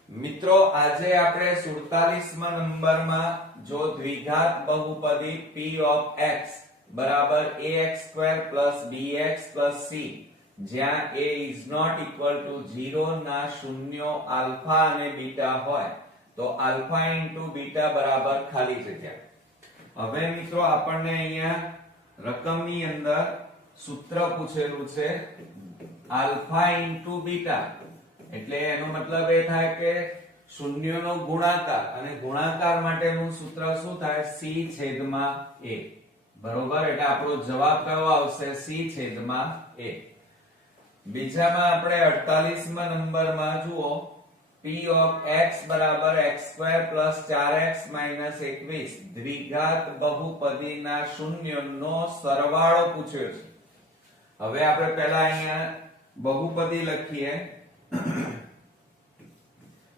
મિત્રો, આજે આપણે 47મા નંબરમાં જો દ્વિઘાત બહુપદી p of x બરાબર ax2 bx c જ્યાં a is not equal to 0 ના શૂન્યો આલ્ફા અને બીટા હોય તો આલ્ફા ઇન્ટુ બીટા બરાબર ખાલી જગ્યા. હવે મિત્રો આપણને અહીંયા રકમની અંદર સૂત્ર પૂછેલું છે આલ્ફા ઇન્ટુ બીટા એટલે એનો મતલબ એ થાય કે શૂન્યનો ગુણાકાર અને ગુણાકાર માટેનું સૂત્ર શું થાય? c છેદમાં a. બરોબર, એટલે આપણો જવાબ કયો આવશે? c છેદમાં a. બીજામાં આપણે 48મા નંબરમાં જુઓ p of x બરાબર x2 4x 21 દ્વિઘાત બહુપદીના શૂન્યનો સરવાળો પૂછ્યો છે. હવે આપણે પહેલા અહીંયા બહુપદી લખીએ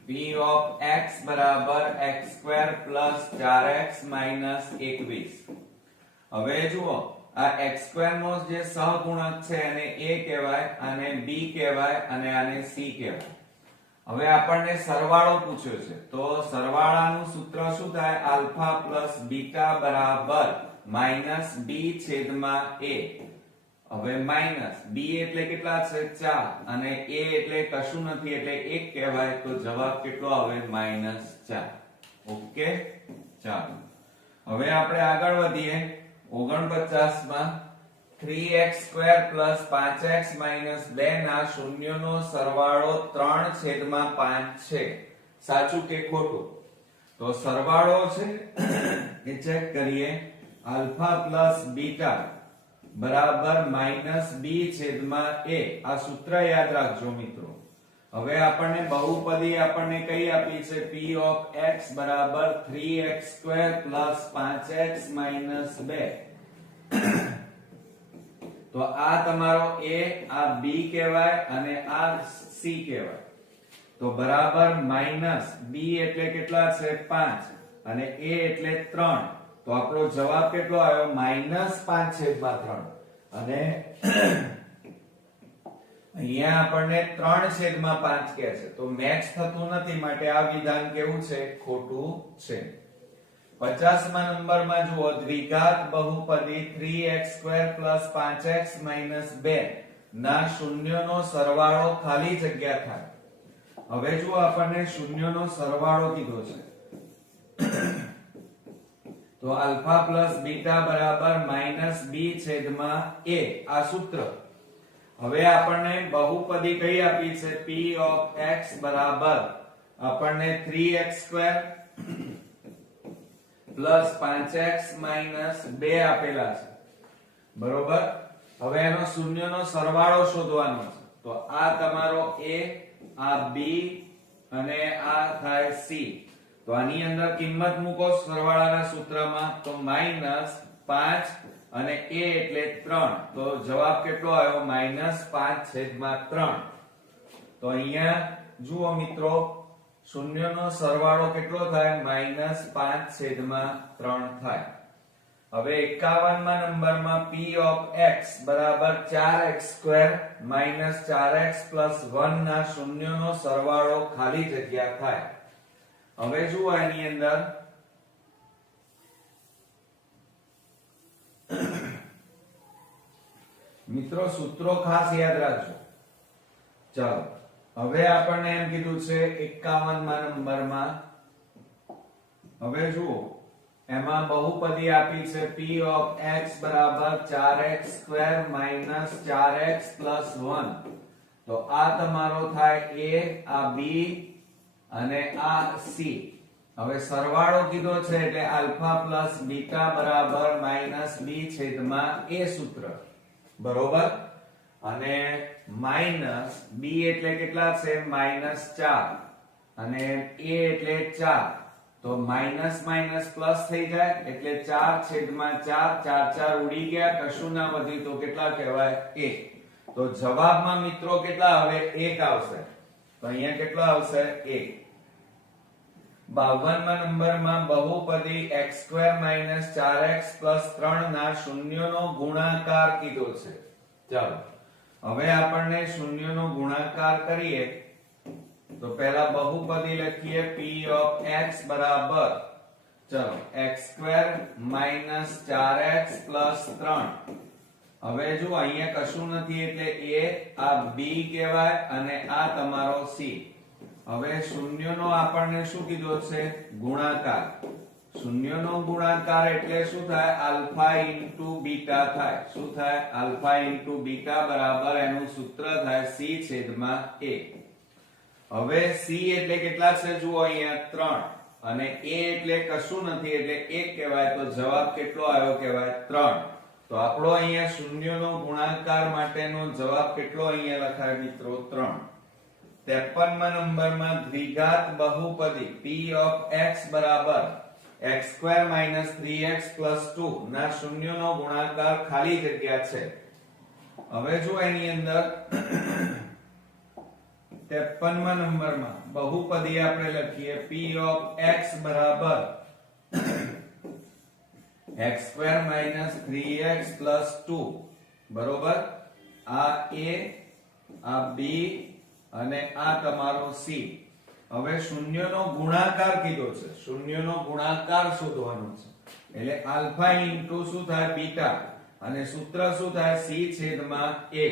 p of x બરાબર x2 4x 21. હવે જુઓ આ x2 નો જે સહગુણક છે એને a કહેવાય અને b કહેવાય અને આને c કહેવાય. હવે આપણને સરવાળો પૂછ્યો છે તો સરવાળાનું સૂત્ર શું થાય? આલ્ફા બીટા બરાબર -b છેદમાં a. હવે b એટલે કેટલા છે? 4 અને a એટલે કશું નથી એટલે 1 કહેવાય તો જવાબ કેટલો આવે? -4. ઓકે ચાલો હવે આપણે આગળ વધીએ 49 માં 3x² + 5x - 2 ના શૂન્યનો સરવાળો 3/5 છે. સાચું કે ખોટું? તો સરવાળો છે એ ચેક કરીએ. આલ્ફા પ્લસ બીટા બરાબર -b/a. આ સૂત્ર યાદ રાખજો મિત્રો. હવે આપણને બહુપદી આપણને કઈ આપી છે? p of x બરાબર 3x² + 5x - 2. તો આ તમારો a, આ b કહેવાય અને આ c કહેવાય. તો બરાબર -b એટલે કેટલા છે? 5 અને a એટલે 3. તો આપણો જવાબ કેટલો આવ્યો? -5/3. અને અહીંયા આપણને 3/5 કહે છે. તો મેચ થતું નથી, માટે આ વિધાન કેવું છે? ખોટું છે. 50મા નંબરમાં જુઓ, દ્વિઘાત બહુપદી 3x² + 5x - 2 ના શૂન્યનો સરવાળો ખાલી જગ્યા થાય. હવે જુઓ, આપણને શૂન્યનો સરવાળો કીધો છે. તો આલ્ફા પ્લસ બીટા બરાબર -b/a. આ સૂત્ર. હવે આપણને બહુપદી કઈ આપી છે? p of x બરાબર આપણને 3x² + 5x - 2 આપેલા છે. બરોબર. હવે એનો શૂન્યનો સરવાળો શોધવાનો છે. તો આ તમારો a, આ b અને આ થાય c. તો આની અંદર કિંમત મૂકો સરવાળાના સૂત્રમાં. તો -5 અને a એટલે 3. તો જવાબ કેટલો આવ્યો? -5/3. તો અહીંયા જુઓ મિત્રો, શૂન્યનો સરવાળો કેટલો થાય? -5/3 થાય. હવે 51મા નંબરમાં p of x બરાબર 4x² - 4x + 1 ના શૂન્યનો સરવાળો ખાલી જગ્યા થાય. હવે જુઓ આની અંદર મિત્રો સૂત્રો ખાસ યાદ રાખજો. ચાલો, હવે આપણને એમ કીધું છે 51મા નંબરમાં. હવે જુઓ, એમાં બહુપદી આપી છે p of x બરાબર 4x² - 4x + 1. તો આ તમારો થાય a, આ b અને આ c. હવે સરવાળો કીધો છે એટલે આલ્ફા પ્લસ બીટા બરાબર -b/a સૂત્ર. બરોબર. અને b એટલે કેટલા છે? -4 અને a એટલે 4. તો માઈનસ માઈનસ પ્લસ થઈ જાય એટલે 4/4. 4 ઉડી ગયા, કશું ના વધ્યું, તો કેટલા કહેવાય? 1. તો જવાબમાં મિત્રો કેટલા આવે? 1 આવશે. તો અહીંયા કેટલા આવશે? 1. 52મા નંબરમાં બહુપદી x² - 4x + 3 ના શૂન્યનો ગુણાકાર કીધો છે. ચાલો, હવે આપણને શૂન્યનો ગુણાકાર કરીએ. તો પહેલા બહુપદી લખીએ. p of x બરાબર, ચલો, x² - 4x + 3. હવે જો અહીંયા કશું નથી એટલે a, આ b કહેવાય અને આ તમારો c. હવે શૂન્યનો આપણને શું કીધો છે? ગુણાકાર. શૂન્યનો ગુણાકાર એટલે શું થાય? આલ્ફા ઇન્ટુ બીટા થાય. શું થાય? આલ્ફા ઇન્ટુ બીટા બરાબર એનું સૂત્ર થાય c/a. હવે c એટલે કેટલા છે? જુઓ અહીંયા 3 અને a એટલે કશું નથી એટલે 1 કહેવાય. તો જવાબ કેટલો આવ્યો કહેવાય? 3. તો આપણો અહીંયા શૂન્યનો ગુણાકાર માટેનો જવાબ કેટલો અહીંયા લખાય મિત્રો? 3. 53મા નંબરમાં દ્વિઘાત બહુપદી p of x બરાબર x² - 3x + 2 ના શૂન્યનો ગુણાકાર ખાલી જગ્યા છે. હવે જો એની અંદર 53મા નંબરમાં બહુપદી આપણે લખીએ. p of x બરાબર x² - 3x + 2. બરોબર. આ a, આ b અને આ તમારો c. હવે શૂન્યનો ગુણાકાર કીધો છે. શૂન્યનો ગુણાકાર શોધવાનો છે. એટલે આલ્ફા ઇન્ટુ શું થાય? બીટા. અને સૂત્ર શું થાય? c/a.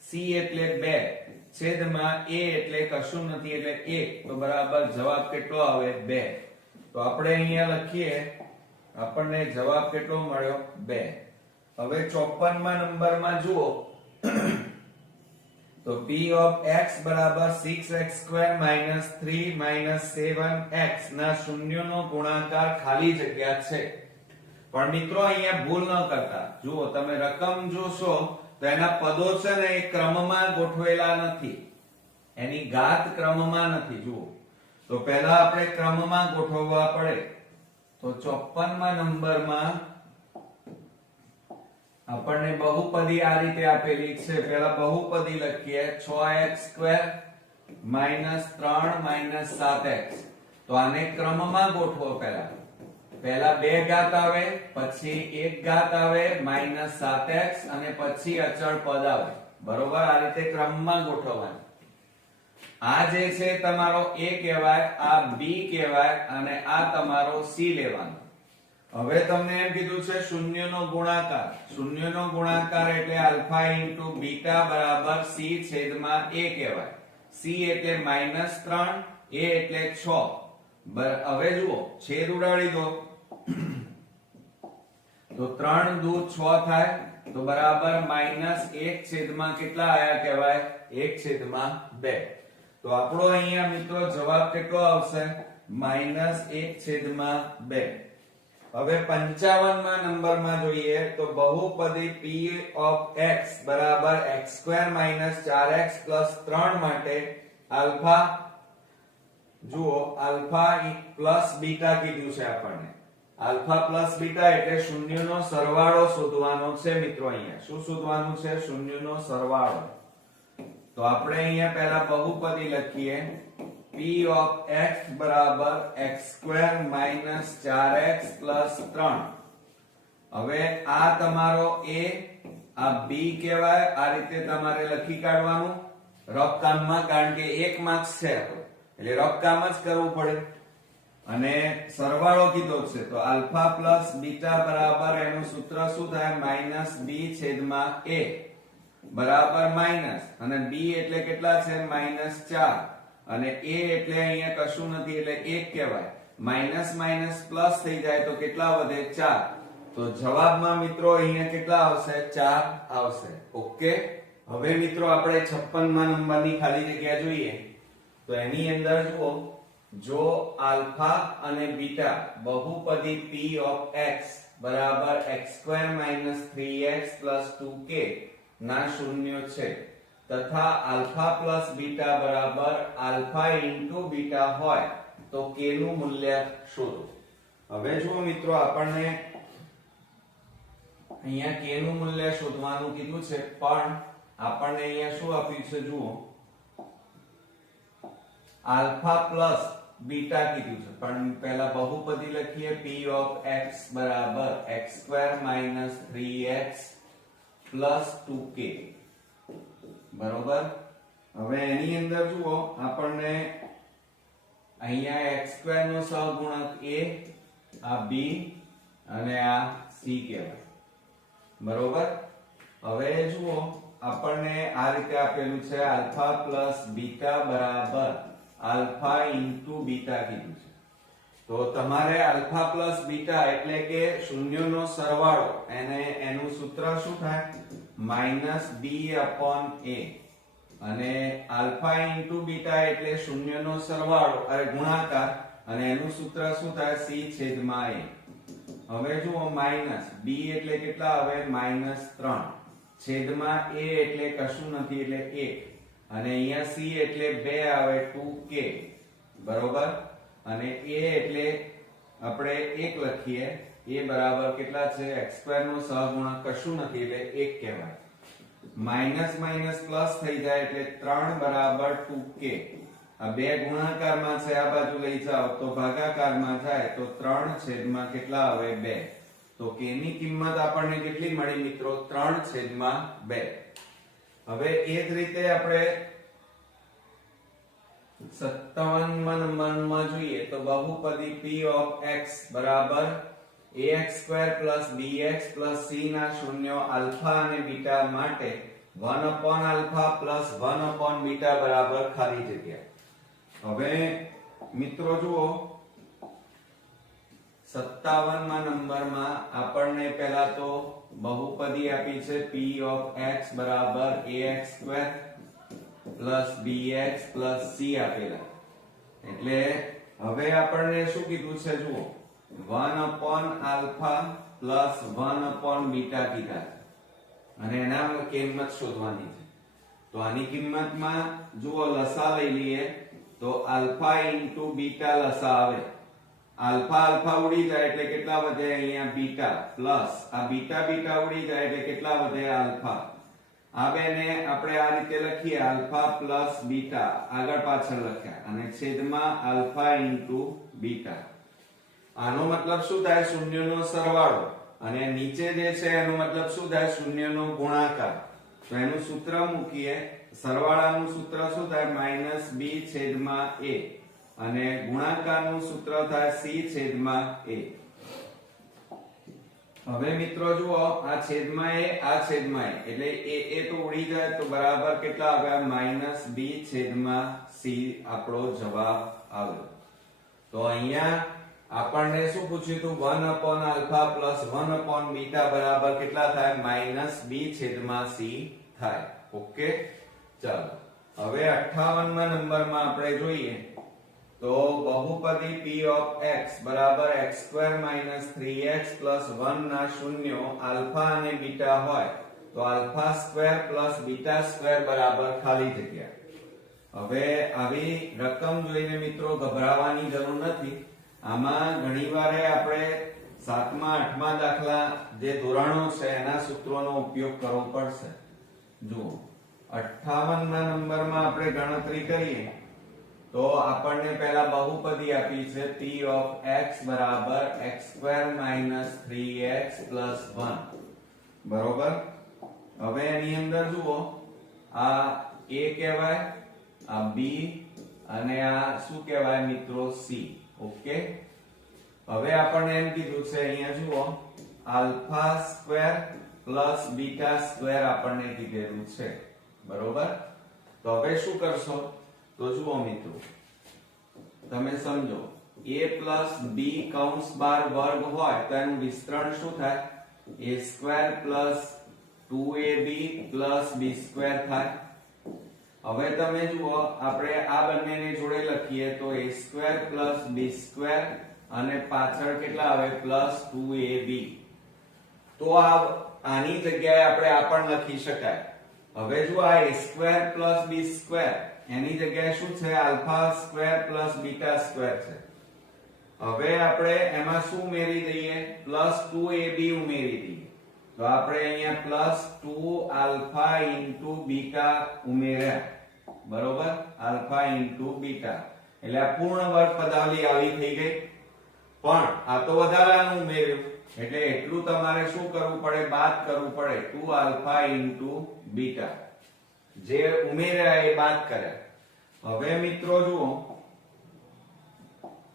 c એટલે 2 છેદમાં a એટલે કશું નથી એટલે 1. તો બરાબર જવાબ કેટલો આવે? 2. તો આપણે અહીંયા લખીએ આપણને જવાબ કેટલો મળ્યો 2. હવે 54મા નંબરમાં જુઓ તો p of x બરાબર 6x² - 3 - 7x ના શૂન્યનો ગુણાકાર ખાલી જગ્યા છે. પણ મિત્રો અહીંયા ભૂલ ન કરતા. જુઓ તમે રકમ જોશો તો એના પદો છે ને એ ક્રમમાં ગોઠવેલા નથી, એની ઘાત ક્રમમાં નથી. જુઓ તો પહેલા આપણે ક્રમમાં ગોઠવવા પડે. તો 54મા નંબરમાં આપણને બહુપદી આ રીતે આપેલી છે. પહેલા બહુપદી લખીએ 6x² - 3 - 7x. તો આને ક્રમમાં ગોઠવો. પહેલા 2 ઘાત આવે, પછી 1 ઘાત આવે -7x અને પછી અચળ પદ આવે. બરોબર, આ રીતે ક્રમમાં ગોઠવવાનું. આ જે છે તમારો a કહેવાય, આ b કહેવાય અને આ તમારો c લેવાનો. હવે તમને એમ કીધું છે શૂન્યનો ગુણાકાર. શૂન્યનો ગુણાકાર એટલે આલ્ફા ઇન્ટુ બીટા બરાબર c છેદમાં a કહેવાય. c એટલે -3, a એટલે 6. હવે જુઓ છેદ ઉડાડી દો તો 3 દુ 6 થાય તો બરાબર -1 છેદમાં કેટલા આયા કહેવાય 1/2. તો આપણો અહીંયા મિત્રો જવાબ કેટલો આવશે -1/2. હવે 55મા નંબરમાં જોઈએ તો બહુપદી p of x બરાબર x² - 4x + 3 માટે આલ્ફા, જુઓ આલ્ફા પ્લસ બીટા કીધું છે આપણને. આલ્ફા પ્લસ બીટા એટલે શૂન્યનો સરવાળો શોધવાનો છે મિત્રો. અહીંયા શું શોધવાનું છે? શૂન્યનો સરવાળો. તો આપણે અહીંયા પહેલા બહુપદી લખીએ p of x બરાબર x² - 4x + 3. હવે આ તમારો a, આ b કહેવાય. આ રીતે તમારે લખી કાઢવાનું રફ કામમાં, કારણ કે 1 માર્ક્સ છે એટલે રફ કામ જ કરવું પડે. અને સરવાળો કીધો છે તો આલ્ફા પ્લસ બીટા બરાબર એનું સૂત્ર શું થાય? -b/a બરાબર માઈનસ, અને b એટલે કેટલા છે? -4, અને a એટલે અહીંયા કશું નથી એટલે 1 કહેવાય. માઈનસ માઈનસ પ્લસ થઈ જાય તો કેટલા વધે? 4. તો જવાબમાં મિત્રો અહીંયા કેટલા આવશે? 4 આવશે. ઓકે. હવે મિત્રો આપણે 56મા નંબરની ખાલી જગ્યા જોઈએ. તો એની અંદર જુઓ, જો આલ્ફા અને બીટા બહુપદી p of x બરાબર x² - 3x + 2k ના શૂન્ય છે તથા આલ્ફા પ્લસ બીટા બરાબર આલ્ફા ઇન્ટુ બીટા હોય તો k નું મૂલ્ય શોધો. હવે જુઓ મિત્રો આપણને અહીંયા k નું મૂલ્ય શોધવાનું કીધું છે, પણ આપણને અહીંયા શું આપ્યું છે? જુઓ આલ્ફા પ્લસ બીટા કીધું છે, પણ પહેલા બહુપદી લખીએ p of x બરાબર x² - 3x + 2k. બરોબર. હવે એની અંદર જુઓ આપણને અહીંયા x² નો સહગુણક a, આ b અને આ c કહેવાય. બરોબર. હવે જુઓ આપણને આ રીતે આપેલું છે આલ્ફા પ્લસ બીટા બરાબર આલ્ફા ઇન્ટુ બીટા કીધું છે. તો તમારે આલ્ફા પ્લસ બીટા એટલે કે શૂન્યનો સરવાળો, એનું સૂત્ર શું થાય? -b/a. અને આલ્ફા ઇન્ટુ બીટા એટલે શૂન્યનો સરવાળો ગુણાકાર, અને એનું સૂત્ર શું થાય? c/a. હવે જુઓ માઈનસ b એટલે કેટલા આવે? -3, છેદમાં a એટલે કશું નથી એટલે 1, અને અહીંયા c એટલે 2 આવે 2k. બરોબર. અને a એટલે આપણે 1 લખીએ. a બરાબર કેટલા છે? x² નો સહગુણક કશું નથી એટલે 1 કહેવાય. માઈનસ માઈનસ પ્લસ થઈ જાય એટલે 3 બરાબર 2k. આ બે ગુણાકારમાં છે, આ બાજુ લઈ જાઓ તો ભાગાકારમાં જાય તો 3 છેદમાં કેટલા આવે? 2. તો k ની કિંમત આપણને કેટલી મળી મિત્રો? 3/2. હવે એ જ રીતે આપણે 57મા નંબરમાં જોઈએ તો બહુપદી p of x બરાબર ax² + bx + c ના શૂન્યો આલ્ફા અને બીટા માટે 1/α + 1/β બરાબર ખાલી જગ્યા. હવે મિત્રો જુઓ 57માં નંબરમાં આપણને પહેલા તો બહુપદી આપી છે p of x બરાબર ax² plus bx plus c આપેલા. એટલે હવે આપણને શું કીધું છે જુઓ, 1 upon alpha plus 1 upon beta કીધા અને એના કિંમત શોધવાની છે. તો આની કિંમતમાં જુઓ લસા લઈ લઈએ તો આલ્ફા ઇન્ટુ બીટા લસા આવે. આલ્ફા આલ્ફા ઉડી જાય એટલે કેટલા વધે અહીંયા બીટા પ્લસ આ બીટા બીટા ઉડી જાય એટલે કેટલા વધે આલ્ફા. આ બેને આપણે આ રીતે લખીએ આલ્ફા પ્લસ બીટા આગળ પાછળ લખ્યા અને છેદમાં આલ્ફા ઇન્ટુ બીટા. આનો મતલબ શું થાય? શૂન્યનો સરવાળો. અને નીચે જે છે એનો મતલબ શું થાય? શૂન્યનો ગુણાકાર. તો એનું સૂત્ર મૂકીએ. સરવાળાનું સૂત્ર શું થાય? માઈનસ બી છેદમાં એ અને ગુણાકારનું સૂત્ર થાય સી છેદમાં એ. હવે મિત્રો જુઓ આ છેદમાં એ આ છેદમાં એ એટલે એ તો ઉડી જાય તો બરાબર કેટલા આવ્યા? માઈનસ બી છેદમાં સી આપણો જવાબ આવ્યો. તો અહીંયા આપણને શું પૂછ્યું હતું? 1 upon alpha plus 1 upon beta બરાબર કેટલા થાય? માઈનસ બી છેદમાં સી થાય. ઓકે, ચાલો હવે 58માં નંબરમાં આપણે જોઈએ તો બહુપદી p of x બરાબર x² - 3x + 1 ના શૂન્યો આલ્ફા અને બીટા હોય તો α² + β² બરાબર ખાલી જગ્યા. હવે આવી રકમ જોઈને મિત્રો ગભરાવાની જરૂર નથી. આમાં ઘણીવાર આપણે 7મા 8મા દાખલા જે ધોરણો છે એના સૂત્રોનો ઉપયોગ કરવો પડશે. જુઓ 58ના નંબરમાં આપણે ગણતરી કરીએ તો આપણને પહેલા બહુપદી આપી છે p of x બરાબર x² - 3x + 1 બરોબર. હવે એની અંદર જુઓ આ a કહેવાય, આ b અને આ શું કહેવાય મિત્રો? c. ઓકે, હવે આપણને એમ કીધું છે અહીંયા જુઓ α² + β² આપણને કીધેલું છે બરોબર. તો હવે શું કરશો? તો જુઓ મિત્રો તમે સમજો a + b કૌંસ બાર વર્ગ હોય તો એનું વિસ્તરણ શું થાય? a² + 2ab + b² થાય. હવે તમે જુઓ આપણે આ બંનેને જોડે લખીએ તો a² + b² અને પાછળ કેટલા આવે? +2ab. તો આની જગ્યાએ આપણે આ પણ લખી શકાય. હવે જો આ a² + b² એની જગ્યાએ શું છે? α² + β² છે. હવે આપણે એમાં શું ઉમેરી દઈએ? +2ab ઉમેરી દઈએ. તો આપણે અહીંયા +2α * β ઉમેર્યા બરોબર. α * β એટલે આ પૂર્ણ વર્ગ પદાવલી આવી થઈ ગઈ. પણ આ તો વધારાનું ઉમેર્યું એટલે એટલું તમારે શું કરવું પડે? બાદ કરવું પડે. 2α * β જે ઉમેર્યા એ બાદ કર્યા. હવે મિત્રો જુઓ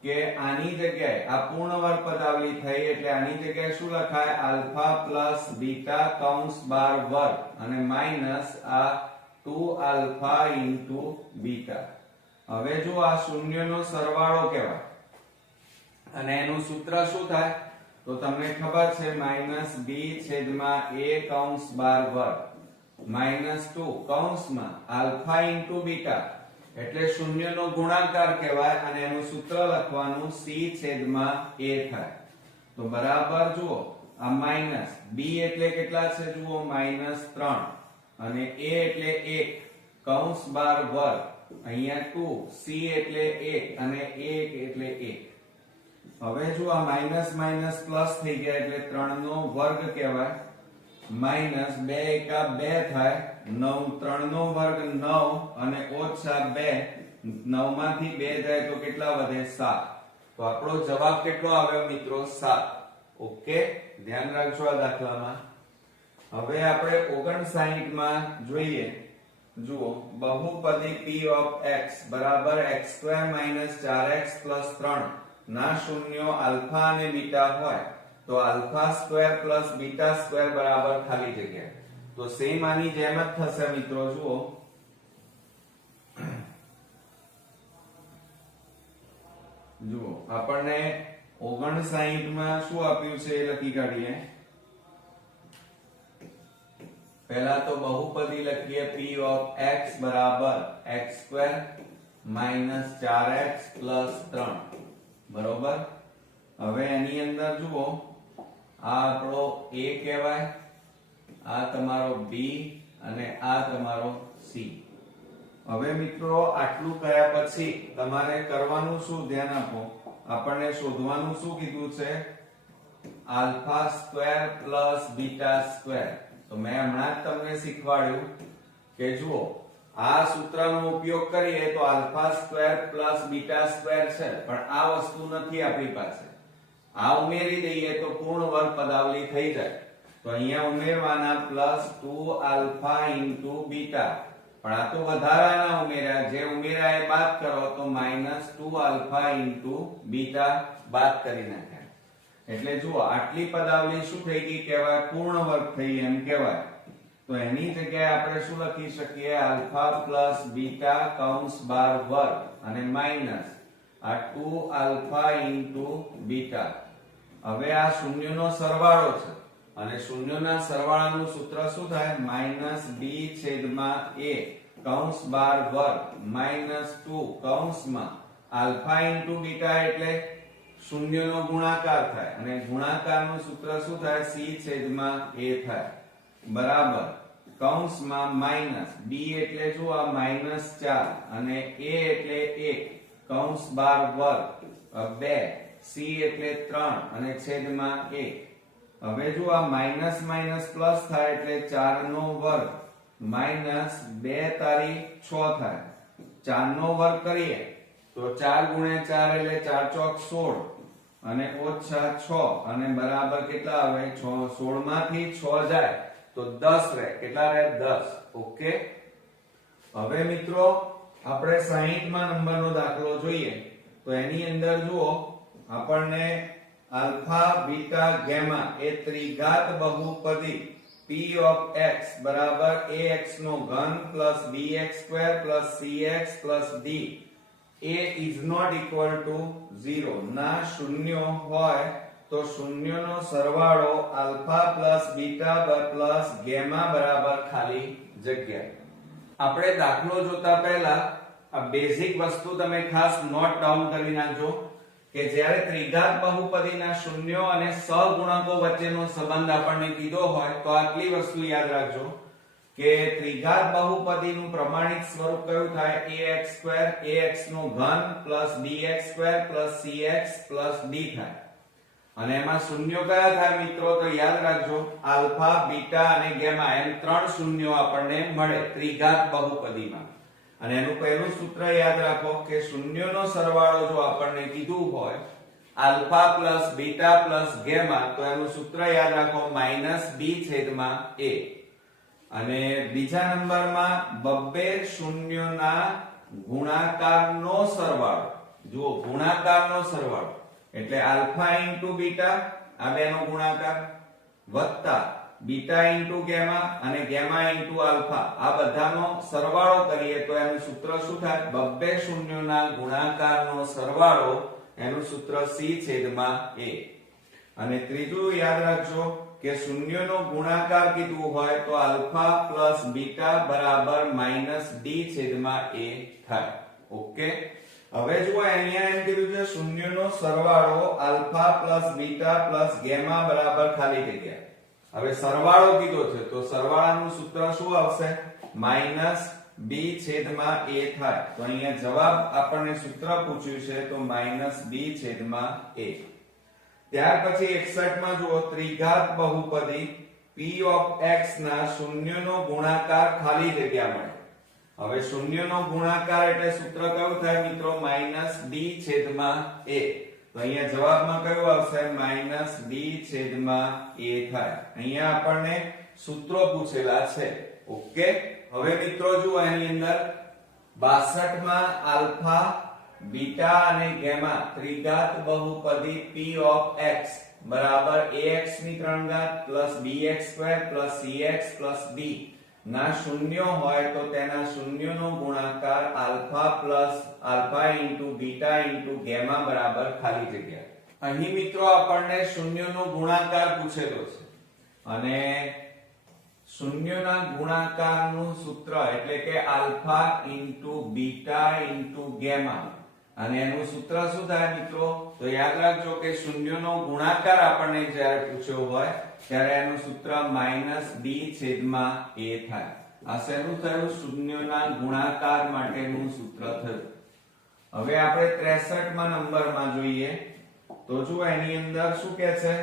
કે આની જગ્યાએ આ પૂર્ણ વર્ગ પદાવલી થઈ એટલે આની જગ્યાએ શું લખાય? α + β કૌંસ બાર વર્ગ અને માઈનસ આ 2α * β. હવે જો આ શૂન્યનો સરવાળો કહેવાય અને એનું સૂત્ર શું થાય? તો તમને ખબર છે -b છેદમાં a કૌંસ બાર વર્ગ -2 કૌંસમાં α * β એટલે શૂન્યનો ગુણાકાર કહેવાય અને એનું સૂત્ર લખવાનું c છેદમાં a થાય. તો બરાબર જુઓ આ માઈનસ b એટલે કેટલા છે? જુઓ -3 અને a એટલે 1 કૌંસ બાર વર્ગ અહીંયા 2 c એટલે 1 અને 1 એટલે 1. હવે જો આ માઈનસ માઈનસ પ્લસ થઈ ગયા એટલે 3 નો વર્ગ કહેવાય. માઈનસ 2 એકા 2 થાય 9 3 નો વર્ગ 9 અને ઓછા 2 9 માંથી 2 જાય તો કેટલા વધે? 7. તો આપણો જવાબ કેટલો આવ્યો મિત્રો? 7. ઓકે, ધ્યાન રાખજો આ દાખલામાં. હવે આપણે 59 માં જોઈએ. જુઓ બહુપદી p of x બરાબર x² - 4x + 3 ના શૂન્યો આલ્ફા અને બીટા હોય તો α² + β² બરાબર ખાલી જગ્યા. તો સેમ આની જેમ જ થશે મિત્રો. જુઓ આપણને 59 માં શું આપ્યું છે એ લખી કાઢીએ. પહેલા તો બહુપદી લખીએ p of x બરાબર x² - 4x + 3 બરોબર. હવે એની અંદર જુઓ આ આપણો a કહેવાય, આ તમારો b અને આ તમારો c. હવે મિત્રો આટલું કર્યા પછી તમારે કરવાનું શું, ધ્યાન આપો. આપણને શોધવાનું શું કીધું છે? α² + β². તો મેં હમણાં જ તમને શીખવાડ્યું કે જુઓ આ સૂત્રનો ઉપયોગ કરીએ તો α² + β² છે, પણ આ વસ્તુ નથી આપણી પાસે. આ ઉમેરી દઈએ તો પૂર્ણ વર્ગ પદાવલી થઈ જાય. તો અહીંયા ઉમેરવાના +2α * β, પણ આ તો વધારાના ઉમેર્યા, જે ઉમેર્યા એ બાદ કરો તો -2α * β બાદ કરી નાખ્યા. એટલે જુઓ આટલી પદાવલી શું થઈ ગઈ કહેવાય? પૂર્ણ વર્ગ થઈ એમ કહેવાય. તો એની જગ્યાએ આપણે શું લખી શકીએ? α + β કૌંસ 12 વર્ગ અને માઈનસ આ 2α * β. હવે આ શૂન્યનો સરવાળો છે અને શૂન્યોના સરવાળાનું સૂત્ર શું થાય? -b/a કૌંસ 12 વર્ગ -2 કૌંસમાં α * β એટલે શૂન્યનો ગુણાકાર થાય અને ગુણાકારનું સૂત્ર શું થાય? c/a થાય બરાબર કૌંસમાં માઈનસ b એટલે જો આ -4 અને a એટલે 1 કૌંસ 12 વર્ગ 2 c એટલે 3 અને છેદમાં 1. હવે જો આ માઈનસ માઈનસ પ્લસ થાય એટલે 4 નો વર્ગ માઈનસ 2 તારી 6 થાય. 4 નો વર્ગ કરીએ તો 4 × 4 એટલે 4 ચોક 16 અને ઓછા 6 અને બરાબર કેટલા આવે? 16 માંથી 6 જાય તો 10 રહે. કેટલા રહે? 10. ઓકે. હવે મિત્રો આપણે 60 માં નંબરનો દાખલો જોઈએ તો એની અંદર જુઓ આપણને આલ્ફા બીટા ગેમા એ ત્રિઘાત બહુપદી p of x બરાબર ax3 + bx² + cx + d a is not equal to 0 ના શૂન્ય હોય તો શૂન્યનો સરવાળો આલ્ફા + બીટા + ગેમા બરાબર ખાલી જગ્યા. આપણે દાખલો જોતા પહેલા આ બેઝિક વસ્તુ તમે ખાસ નોટ ડાઉન કરી નાખજો કે જ્યારે ત્રિઘાત બહુપદીના શૂન્યો અને સહગુણકો વચ્ચેનો સંબંધ આપણને કીધો હોય તો આટલી વસ્તુ યાદ રાખજો કે ત્રિઘાત બહુપદીનું પ્રમાણિત સ્વરૂપ કયું થાય? ax² ax3 + bx² + cx + d થાય. અને એમાં શૂન્યો કયા થાય મિત્રો? તો યાદ રાખજો આલ્ફા બીટા અને ગેમા એમ ત્રણ શૂન્યો આપણને મળે ત્રિઘાત બહુપદીમાં. અને એનું પહેલું સૂત્ર યાદ રાખો કે શૂન્યોનો સરવાળો જો આપણને કીધું હોય આલ્ફા + બીટા + ગેમા તો એનું સૂત્ર યાદ રાખો -b/a. અને બીજા નંબરમાં બબ્બે શૂન્યોના ગુણાકારનો સરવાળો. જુઓ ગુણાકારનો સરવાળો એટલે આલ્ફા * બીટા આ બેનો ગુણાકાર વત્તા બીટા * ગેમા અને ગેમા * આલ્ફા આ બધાનો સરવાળો કરીએ તો એનું સૂત્ર શું થાય? બબ્બે શૂન્યોના ગુણાકારનો સરવાળો એનું સૂત્ર c/a. અને ત્રીજું યાદ રાખજો કે શૂન્યનો ગુણાકાર કીધું હોય તો આલ્ફા + બીટા બરાબર -d/a થાય. ઓકે. હવે જુઓ અહીંયા એમ કીધું છે શૂન્યનો સરવાળો આલ્ફા + બીટા + ગેમા બરાબર ખાલી જગ્યા. હવે સરવાળો કીધો છે તો સરવાળાનું સૂત્ર શું આવશે? -b/a થાય. તો અહીંયા જવાબ આપણને સૂત્ર પૂછ્યું છે તો -b/a. ત્યાર પછી 61 માં જુઓ ત્રિઘાત બહુપદી p of x ના શૂન્યનો ગુણાકાર ખાલી જગ્યા મળે. હવે શૂન્યનો ગુણાકાર એટલે સૂત્ર કયું થાય મિત્રો? -d/a. તો અહીંયા જવાબમાં કયું આવશે? -d/a થાય. અહીંયા આપણને સૂત્રો પૂછેલા છે. ઓકે. હવે મિત્રો જુઓ એની અંદર 62 માં આલ્ફા બીટા અને ગેમા ત્રિઘાત બહુપદી p of x બરાબર ax3 + bx² + cx + d ના શૂન્યો હોય તો તેના શૂન્યનો ગુણાકાર આલ્ફા + બીટા * ગેમા બરાબર ખાલી જગ્યા. અહીં મિત્રો આપણને શૂન્યનો ગુણાકાર પૂછેલો છે અને શૂન્યના ગુણાકારનું સૂત્ર એટલે કે alpha into beta into gamma, અને એનું સૂત્ર શું થાય મિત્રો? તો યાદ રાખજો કે શૂન્યનો ગુણાકાર આપણને જ્યારે પૂછ્યો હોય ત્યારે એનું સૂત્ર -b છેદમાં a થાય. આ શેનું થયું? શૂન્યના ગુણાકાર માટેનું સૂત્ર થયું. હવે આપણે 63માં નંબરમાં જોઈએ તો જો એની અંદર શું કહે છે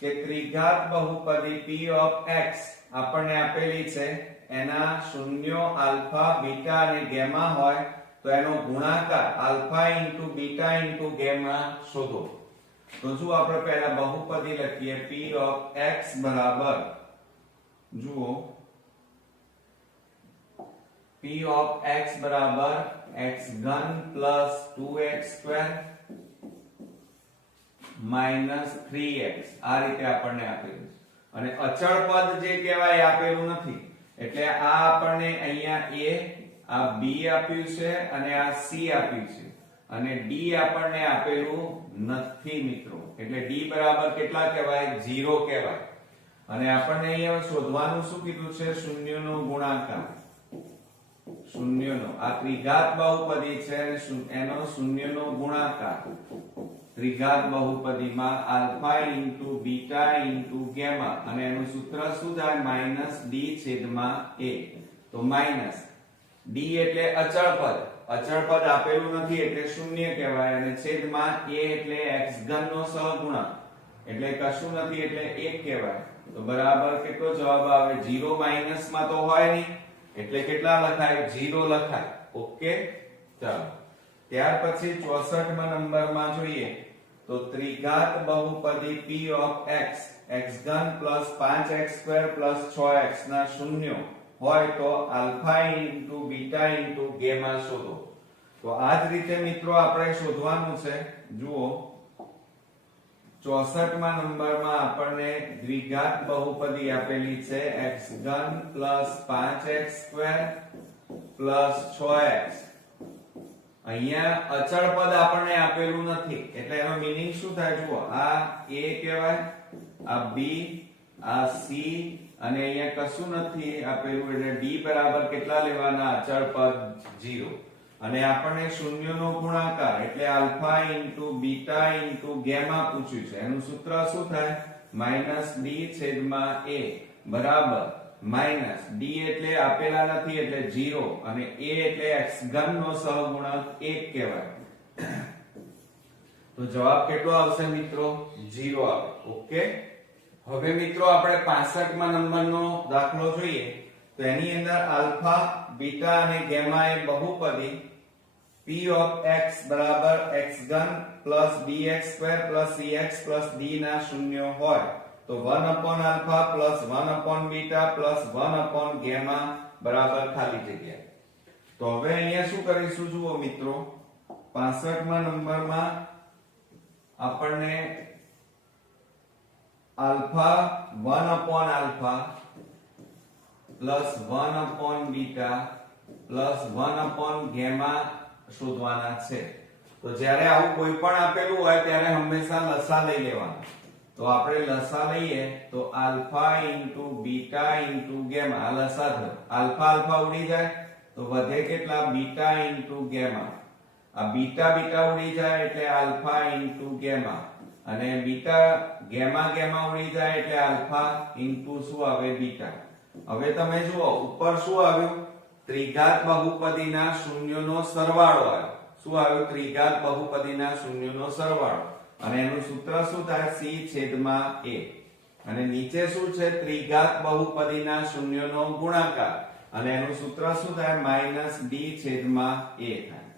કે ત્રિઘાત બહુપદી p of x આપણને આપેલી છે, એના શૂન્યો આલ્ફા બીટા અને ગેમા હોય તો એનો ગુણાકાર alpha into beta into gamma શોધો. તો જો આપણે પહેલા બહુપદી લખીએ p of x બરાબર, જુઓ p of x બરાબર x ઘન plus 2x square minus 3x, આ રીતે આપણને આપેલું છે. અને અચળ પદ જે કહેવાય આપેલું નથી, એટલે આ આપણને અહીંયા a, આ b આપ્યું છે અને આ c આપ્યું છે, અને d આપણને આપેલું નથી મિત્રો. એટલે d બરાબર કેટલા કહેવાય? 0 કહેવાય. અને આપણને અહીંયા શોધવાનું શું કીધું છે? શૂન્યનો ગુણાકાર. શૂન્યનો, આ ત્રિઘાત બહુપદી છે અને એનો શૂન્યનો ગુણાકાર ત્રિઘાત બહુપદીમાં alpha into beta into gamma, અને એનું સૂત્ર શું થાય? -d છેદમાં a. તો માઈનસ d એટલે અચળ પદ, અચળ પદ આપેલું નથી એટલે શૂન્ય કહેવાય, અને છેદમાં a એટલે x ઘન નો સહગુણક એટલે કશું નથી એટલે 1 કહેવાય. તો બરાબર કેટલો જવાબ આવે? 0. માઈનસમાં તો હોય નહીં એટલે કેટલા લખાય? 0 લખાય. ઓકે, ચાલો ત્યાર પછી 64માં નંબરમાં જોઈએ તો ત્રિઘાત બહુપદી p of x x ઘન plus 5x square plus 6x ના શૂન્યો હોય તો alpha into beta into gamma શોધો. તો આ જ રીતે મિત્રો આપણે શોધવાનું છે. જુઓ 64માં નંબરમાં આપણને દ્વિઘાત બહુપદી આપેલી છે x ઘન plus 5x square plus 6x. અહીંયા અચળ પદ આપણને આપેલું નથી એટલે એનો મીનિંગ શું થાય? જુઓ આ a કહેવાય, આ b, આ c, અને અહીંયા કશું નથી આપેલું એટલે d બરાબર કેટલા લેવાના? અચળ પદ 0. અને આપણને શૂન્યનો ગુણાકાર એટલે alpha into beta into gamma પૂછ્યું છે. એનું સૂત્ર શું થાય? -d છેદમાં a બરાબર માઈનસ d એટલે આપેલા નથી એટલે 0, અને a એટલે x ઘન નો સહગુણક 1 કહેવાય. તો જવાબ કેટલો આવશે મિત્રો? 0 આવે. ઓકે, હવે મિત્રો આપણે 65માં નંબરનો દાખલો જોઈએ તો એની અંદર આલ્ફા બીટા અને ગેમા એ બહુપદી p of x બરાબર x ઘન plus bx square plus cx plus d ના શૂન્ય હોય તો 1 upon alpha plus 1 upon beta plus 1 upon gamma બરાબર ખાલી જગ્યા. તો હવે અહીંયા શું કરીશું? જુઓ મિત્રો 65માં નંબરમાં આપણને alpha 1 upon alpha plus 1 upon beta plus 1 upon gamma શોધવાના છે. તો જ્યારે આવું કોઈ પણ આપેલું હોય ત્યારે હંમેશા લસા લઈ લેવાનો. તો આપણે લસા લઈએ તો alpha into beta into gamma, લસા થયો. આલ્ફા આલ્ફા ઉડી જાય તો વધે કેટલા? Beta into gamma. આ બીટા બીટા ઉડી જાય એટલે આલ્ફા ઇન્ટુ ગેમા, અને બીટા ગેમા ગેમા ઉડી જાય એટલે આલ્ફા ઇન્ટુ શું આવે? બીટા. હવે તમે જુઓ ઉપર શું આવ્યું? ત્રિઘાત બહુપદીના શૂન્યોનો સરવાળો આવ્યો. શું આવ્યું? ત્રિઘાત બહુપદીના શૂન્યોનો સરવાળો, અને એનું સૂત્ર શું થાય? c છેદમાં a. અને નીચે શું છે? ત્રિઘાત બહુપદીના શૂન્યનો ગુણાકાર, અને એનું સૂત્ર શું થાય? -d છેદમાં a થાય.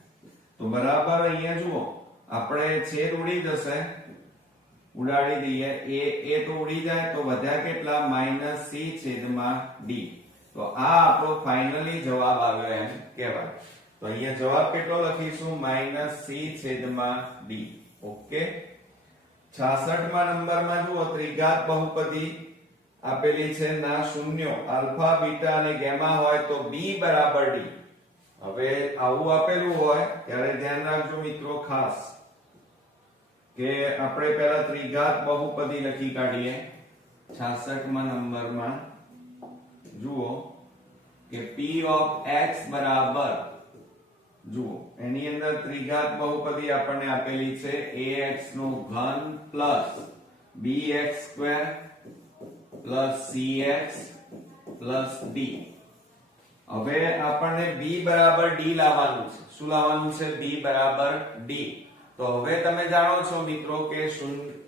તો બરાબર અહીંયા જુઓ આપણે છેદ ઉડી જશે, ઉડાડી દઈએ. a તો ઉડી જાય તો વધ્યા કેટલા? -c છેદમાં d. તો આ આપણો ફાઇનલી જવાબ આવ્યો એમ કહેવાય. તો અહીંયા જવાબ કેટલો લખીશું? -c છેદમાં d. ઓકે, 66માં નંબરમાં જુઓ ત્રિઘાત બહુપદી આપેલી છે ના શૂન્યો આલ્ફા બીટા અને ગેમા હોય તો b બરાબર d. હવે આવું આપેલું હોય ત્યારે ધ્યાન રાખજો મિત્રો ખાસ. કે આપણે પહેલા ત્રિઘાત બહુપદી લખી કાઢીએ 66માં નંબરમાં જુઓ કે p ઓફ x બરાબર જુઓ એની અંદર ત્રિઘાત બહુપદી આપણને આપેલી છે ax નો ઘન plus bx² plus cx plus d. હવે આપણને b બરાબર d લાવવાનું છે. શું લાવવાનું છે? b બરાબર d. તો હવે તમે જાણો છો મિત્રો કે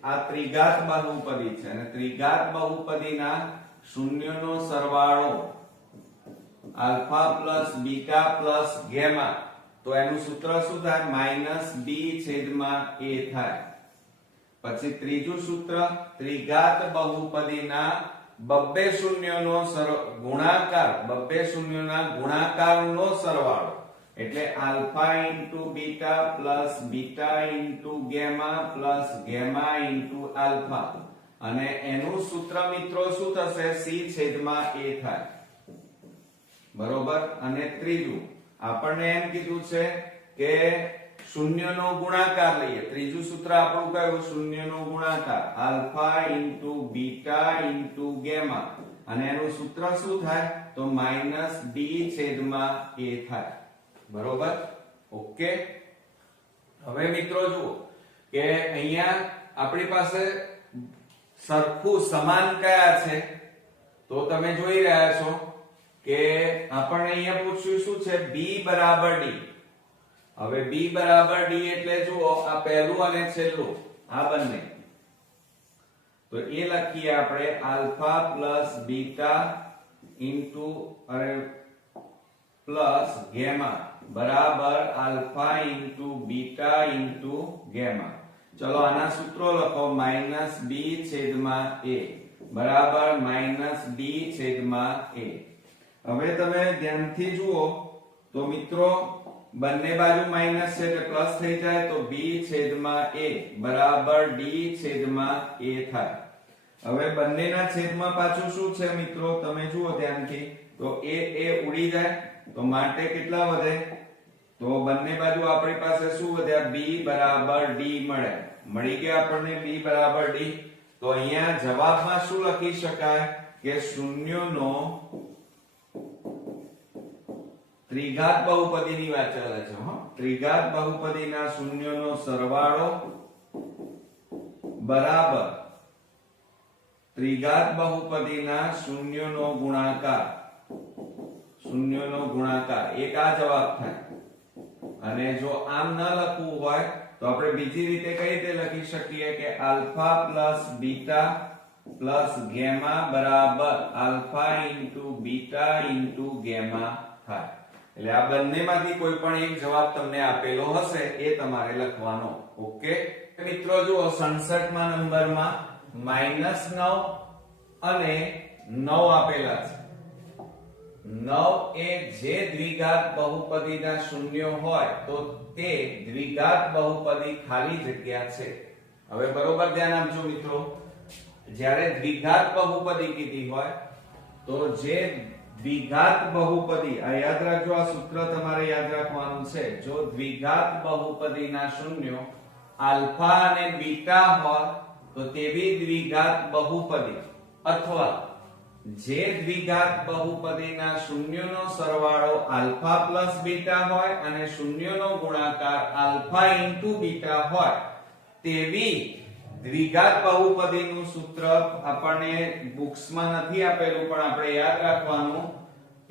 આ ત્રિઘાત બહુપદી છે અને ત્રિઘાત બહુપદીના શૂન્યનો સરવાળો alpha plus beta plus gamma, તો એનું સૂત્ર શું થાય? -b છેદમાં a થાય. પછી ત્રીજું સૂત્ર ત્રિઘાત બહુપદીના બબ્બે શૂન્યનો ગુણાકાર, બબ્બે શૂન્યના ગુણાકારનો સરવાળો એટલે alpha into beta plus beta into gamma plus gamma into alpha, અને એનું સૂત્ર મિત્રો શું થશે? c છેદમાં a થાય. બરોબર. અને ત્રીજું આપણને એમ કીધું છે કે શૂન્યનો ગુણાકાર લઈએ. ત્રીજું સૂત્ર આપણું કયું? શૂન્યનો ગુણાકાર alpha into beta into gamma, અને એનું સૂત્ર શું થાય? તો -d છેદમાં a થાય. બરોબર. ઓકે. હવે મિત્રો જુઓ કે અહીંયા આપણી પાસે સરખું સમાન કયા છે? તો તમે જોઈ રહ્યા છો કે આપણને અહીંયા પૂછ્યું શું છે? b બરાબર d. હવે b બરાબર d એટલે જુઓ આ પહેલું અને છેલ્લું આ બંને, તો એ લખીએ આપણે alpha plus beta into plus gamma બરાબર alpha into beta into gamma. ચલો આના સૂત્રો લખો. -b છેદમાં a બરાબર -d છેદમાં a. હવે તમે ધ્યાનથી જુઓ તો મિત્રો બંને બાજુ માઈનસ છે એટલે પ્લસ થઈ જાય, તો b છેદમાં a બરાબર d છેદમાં a થાય. હવે બંનેના છેદમાં પાછું શું છે મિત્રો? તમે જુઓ ધ્યાનથી તો a ઉડી જાય, તો માટે કેટલા વધે? તો બંને બાજુ આપણી પાસે શું વધ્યા? b બરાબર d મળી ગયા આપણને b બરાબર d. તો અહીંયા જવાબમાં શું લખી શકાય કે શૂન્યનો ત્રિઘાત બહુપદીની વાત ચાલે છે. ત્રિઘાત બહુપદીના શૂન્યનો સરવાળો બરાબર ત્રિઘાત બહુપદીના શૂન્યનો ગુણાકાર. શૂન્યનો ગુણાકાર એક આ જવાબ થાય. અને જો આમ ન લખવું હોય તો આપણે બીજી રીતે કઈ રીતે લખી શકીએ કે alpha plus beta plus gamma બરાબર alpha into beta into gamma થાય. એટલે આ બંનેમાંથી કોઈ પણ એક જવાબ તમને આપેલો હશે એ તમારે લખવાનો. ઓકે મિત્રો જુઓ 67માં નંબરમાં -9 અને 9 આપેલા છે. 9 એ જે દ્વિઘાત બહુપદીના શૂન્ય હોય તો તે દ્વિઘાત બહુપદી ખાલી જગ્યા છે. હવે બરોબર ધ્યાન આપજો મિત્રો. જ્યારે દ્વિઘાત બહુપદી કીધી હોય તો જે દ્વિઘાત બહુપદી, આ યાદ રાખજો, આ સૂત્ર તમારે યાદ રાખવાનું છે. જો દ્વિઘાત બહુપદીના શૂન્યો આલ્ફા અને બીટા હોય તો તેવી દ્વિઘાત બહુપદી, અથવા જે દ્વિઘાત બહુપદીના શૂન્યનો સરવાળો આલ્ફા પ્લસ બીટા હોય અને શૂન્યનો ગુણાકાર આલ્ફા ઇન્ટુ બીટા હોય તેવી દ્વિઘાત બહુપદીનું સૂત્ર આપણને બુક્સમાં નથી આપેલું, પણ આપણે યાદ રાખવાનું.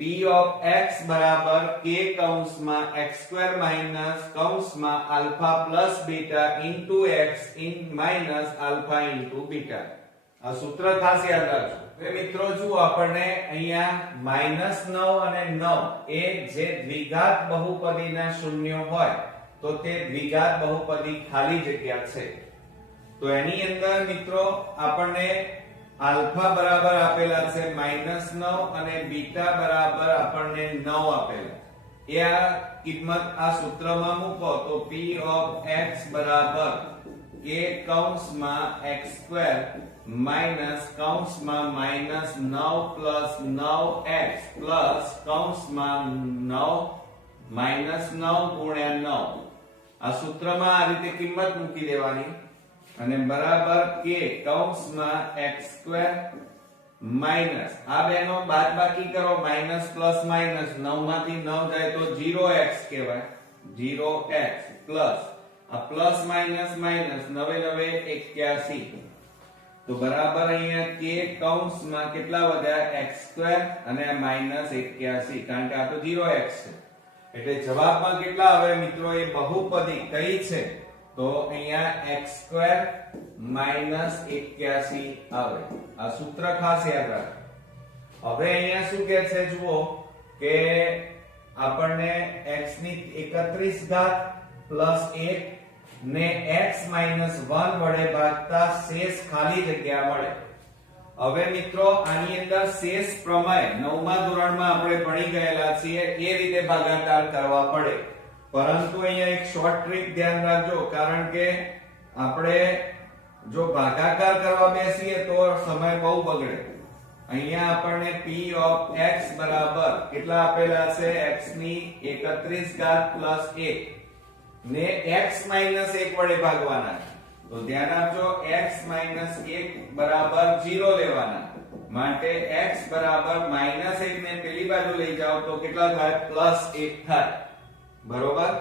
p of x બરાબર k કૌંસમાં x² માઈનસ કૌંસમાં alpha plus beta into x minus alpha into beta. આ સૂત્ર ખાસ યાદ રાખજો. હવે મિત્રો જુઓ આપણને અહીંયા -9 અને 9 એ જે દ્વિઘાત બહુપદીના શૂન્ય હોય તો તે દ્વિઘાત બહુપદી ખાલી જગ્યા છે. તો એની અંદર મિત્રો આપણને આલ્ફા બરાબર આપેલા છે -9 અને બીટા બરાબર આપણને 9 આપેલા. એ આ કિંમત આ સૂત્રમાં મૂકો તો p of x બરાબર k કૌંસમાં x² માઈનસ કૌંસમાં -9 પ્લસ 9x પ્લસ કૌંસમાં 9 -9 ગુણ્યા 9. આ સૂત્રમાં આ રીતે કિંમત મૂકી દેવાની. અને બરાબર k કૌંસમાં x² માઈનસ આ બેનો બાદબાકી કરો માઈનસ પ્લસ માઈનસ 9 માંથી 9 જાય તો 0x કહેવાય 0x પ્લસ આ પ્લસ માઈનસ માઈનસ 9 9 81 તો બરાબર અહીંયા k કૌંસમાં કેટલા વધ્યા x² અને આ માઈનસ 81 કારણ કે આ તો 0x છે એટલે જવાબમાં કેટલા આવે મિત્રો એ બહુપદી કઈ છે તો અહીંયા x² માઈનસ 81 આવે આ સૂત્ર ખાસ યાદ રાખો હવે અહીંયા શું કહે છે જુઓ કે આપણને x ની 31 ઘાત પ્લસ 1 ને x માઈનસ 1 વડે ભાગતા શેષ ખાલી જગ્યા મળે હવે મિત્રો આની અંદર શેષ પ્રમેય 9મા ધોરણમાં આપણે ભણી ગયેલા છીએ એ રીતે ભાગાકાર કરવા પડે પરંતુ અહીંયા એક શોર્ટ ટ્રીક ધ્યાન રાખજો કારણ કે આપણે જો ભાગાકાર કરવા બેસીએ તો સમય બહુ બગડે અહીંયા આપણને p ઓફ x બરાબર કેટલા આપેલા છે x ની 31 ઘાત પ્લસ 1 ને x માઈનસ 1 વડે ભાગવાના તો ધ્યાન આપજો x માઈનસ 1 બરાબર 0 લેવાના માટે x બરાબર માઈનસ 1 ને પેલી બાજુ લઈ જાઓ તો કેટલા થાય પ્લસ 1 થાય બરોબર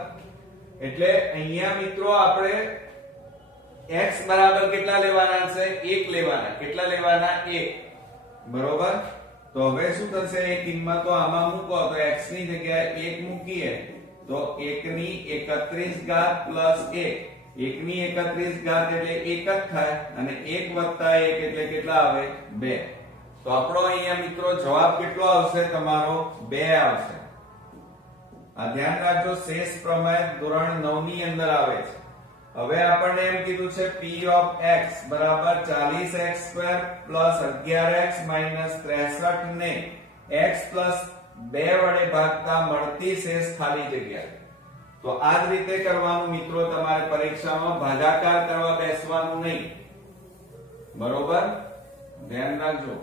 એટલે અહીંયા મિત્રો આપણે x બરાબર કેટલા લેવાના છે 1 લેવાના કેટલા લેવાના 1 બરોબર તો હવે શું થશે એ કિંમત તો આમાં મૂકો તો x ની જગ્યાએ 1 મૂકીએ તો 1 ની 31 ઘાત પ્લસ 1 1 ની 31 ઘાત એટલે 1 જ થાય અને 1 વત્તા 1 એટલે કેટલા આવે 2 તો આપણો અહીંયા મિત્રો જવાબ કેટલો આવશે તમારો 2 આવશે આ ધ્યાન રાખજો શેષ પ્રમેય ધોરણ 9 ની અંદર આવે છે હવે આપણને એમ કીધું છે p ઓફ x બરાબર 40x² પ્લસ 11x માઈનસ 63 ને x પ્લસ 2 વડે ભાગતા મળતી શેષ ખાલી જગ્યા તો આ જ રીતે કરવાનું મિત્રો તમારે પરીક્ષામાં ભાગાકાર કરવા બેસવાનું નહીં બરોબર ધ્યાન રાખજો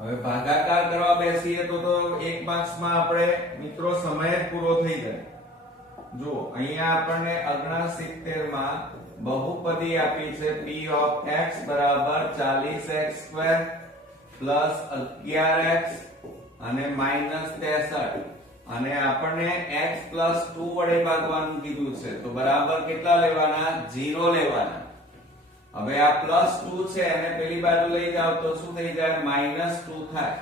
હવે ભાગાકાર કરવા બેસીએ તો એક માર્ક્સમાં આપણે મિત્રો સમય જ પૂરો થઈ જાય જો અહીંયા આપણને 69 માં બહુપદી આપી છે p ઓફ x બરાબર 40x² પ્લસ 11x અને માઈનસ 63 અને આપણને x પ્લસ 2 વડે ભાગવાનું કીધું છે તો બરાબર કેટલા લેવાના 0 લેવાના હવે આ પ્લસ 2 છે અને પેલી બાજુ લઈ જાવ તો શું થઈ જાય માઈનસ 2 થાય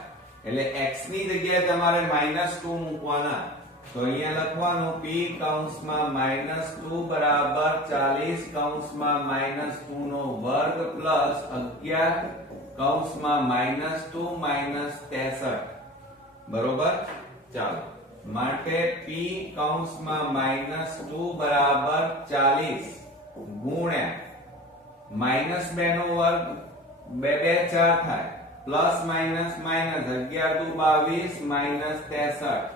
એટલે x ની જગ્યાએ તમારે માઈનસ 2 મૂકવાના તો અહીંયા લખવાનું p કૌંસમાં -2 બરાબર 40 કૌંસમાં -2 નો વર્ગ પ્લસ 11 કૌંસમાં -2 માઈનસ 63 બરોબર ચાલો માટે p કૌંસમાં -2 બરાબર 40 ગુણ્યા -2 નો વર્ગ 2 2 4 થાય પ્લસ માઈનસ માઈનસ 11 દુ 22 માઈનસ 63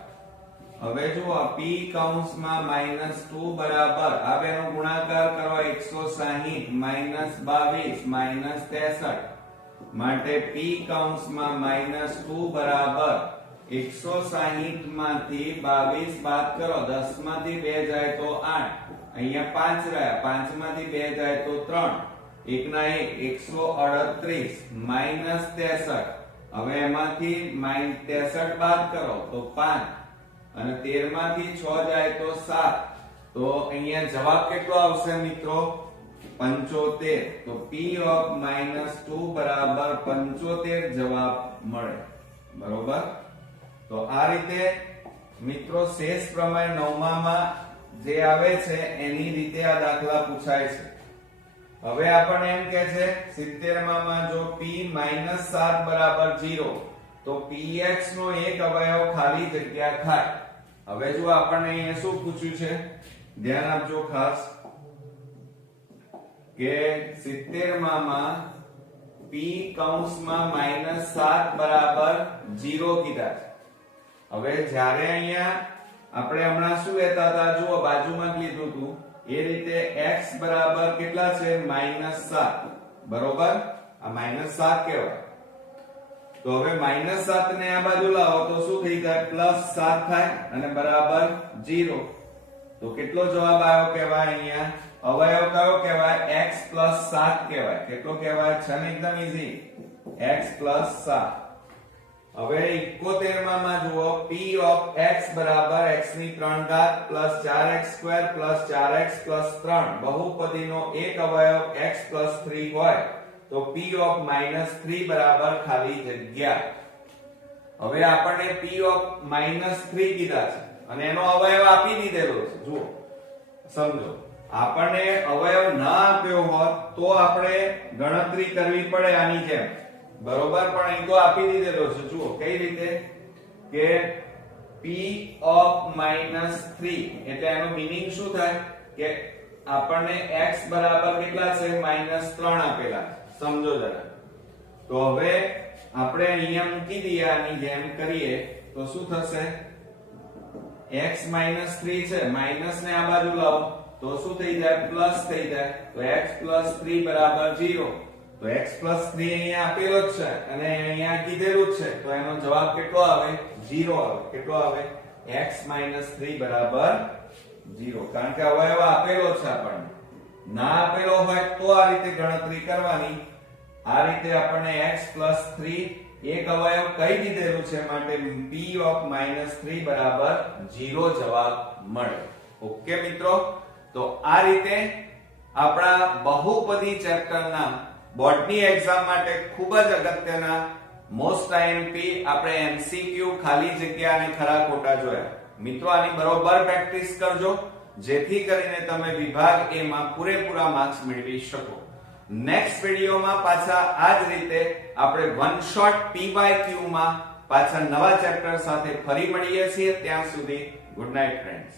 હવે જુઓ p કૌંસમાં -2 બરાબર આ બેનો ગુણાકાર કરો 160 -22 માઈનસ 63 માટે p કૌંસમાં -2 બરાબર 160 માંથી 22 બાદ કરો 10 માંથી 2 જાય તો 8 અહીંયા 5 રહ્યા 5 માંથી 2 જાય તો 3 1 ના 1 138 માઈનસ 63 હવે એમાંથી -63 બાદ કરો તો 5 અને 13 માંથી 6 જાય તો 7 તો અહીંયા જવાબ કેટલો આવશે મિત્રો 75 તો p ઓફ -2 બરાબર 75 જવાબ મળે બરોબર તો આ રીતે મિત્રો શેષ પ્રમેય 9માં જે આવે છે એની રીતે આ દાખલા પૂછાય છે હવે આપણને એમ કહે છે 70માં જો p -7 બરાબર 0 તો px નો એક અવયવ ખાલી જગ્યા થાય હવે જો આપણને અહીંયા શું પૂછ્યું છે ધ્યાન આપજો ખાસ કે 70માં p કૌંસમાં -7 બરાબર 0 કીધા છે હવે જ્યારે અહીંયા આપણે હમણાં શું લેતા હતા જુઓ બાજુમાં જ લીધું હતું એ રીતે x બરાબર કેટલા છે -7 બરોબર આ -7 કહેવાય તો હવે -7 ને આ બાજુ લાવો તો શું થઈ જાય +7 થાય અને બરાબર 0 તો કેટલો જવાબ આવ્યો કહેવાય અહીંયા અવયવ કયો કહેવાય? x + 7 કહેવાય. કેટલો કહેવાય? છે ને એકદમ ઈઝી. x + 7. હવે 71 માં જુઓ p of x બરાબર x ની 3 ઘાત plus 4x² plus 4x plus 3 બહુપદીનો એક અવયવ x પ્લસ 3 હોય તો p of -3 બરાબર ખાલી જગ્યા. હવે આપણને p of -3 કીધા છે અને એનો અવયવ આપી દીધેલો છે. જુઓ સમજો, આપણને અવયવ ના આપ્યો હોત તો આપણે ગણતરી કરવી પડે આની જેમ, બરોબર? પણ અહીં તો આપી દીધેલો છે. જુઓ કઈ રીતે કે p of -3 એટલે એનો મીનિંગ શું થાય કે આપણને x બરાબર કેટલા છે? -3 આપેલા. સમજો જરા. તો હવે આપણે અહીંયા મૂકી દઈએ, આની જેમ કરીએ તો શું થશે? x -3 છે, માઈનસ ને આ બાજુ લાવો તો શું થઈ જાય? પ્લસ થઈ જાય. તો x + 3 બરાબર 0. તો x + 3 અહીંયા આપેલો જ છે અને અહીંયા કીધેલું જ છે, તો એનો જવાબ કેટલો આવે? 0 આવે. કેટલો આવે? x -3 બરાબર 0. કારણ કે અવયવ આપેલો છે આપણને. ના આપેલો હોય તો આ રીતે ગણતરી કરવાની. આ રીતે આપણને x + 3 એક અવયવ કઈ દીધેલું છે માટે p of -3 બરાબર 0 જવાબ મળે. ઓકે મિત્રો, તો આ રીતે આપણા બહુપદી ચેપ્ટરના બોર્ડની એક્ઝામ માટે ખૂબ જ અગત્યના મોસ્ટ આઈએમપી આપણે એમસીક્યુ, ખાલી જગ્યા અને ખરા ખોટા જોયા. મિત્રો આની બરોબર પ્રેક્ટિસ કરજો જેથી કરીને તમે વિભાગ A માં પૂરેપૂરા માર્ક્સ મેળવી શકો. નેક્સ્ટ વિડિયોમાં પાછા આ જ રીતે આપણે વન શોટ PYQ માં પાછા નવા ચેપ્ટર સાથે ફરી મળીએ છીએ. ત્યાં સુધી ગુડ નાઇટ ફ્રેન્ડ્સ.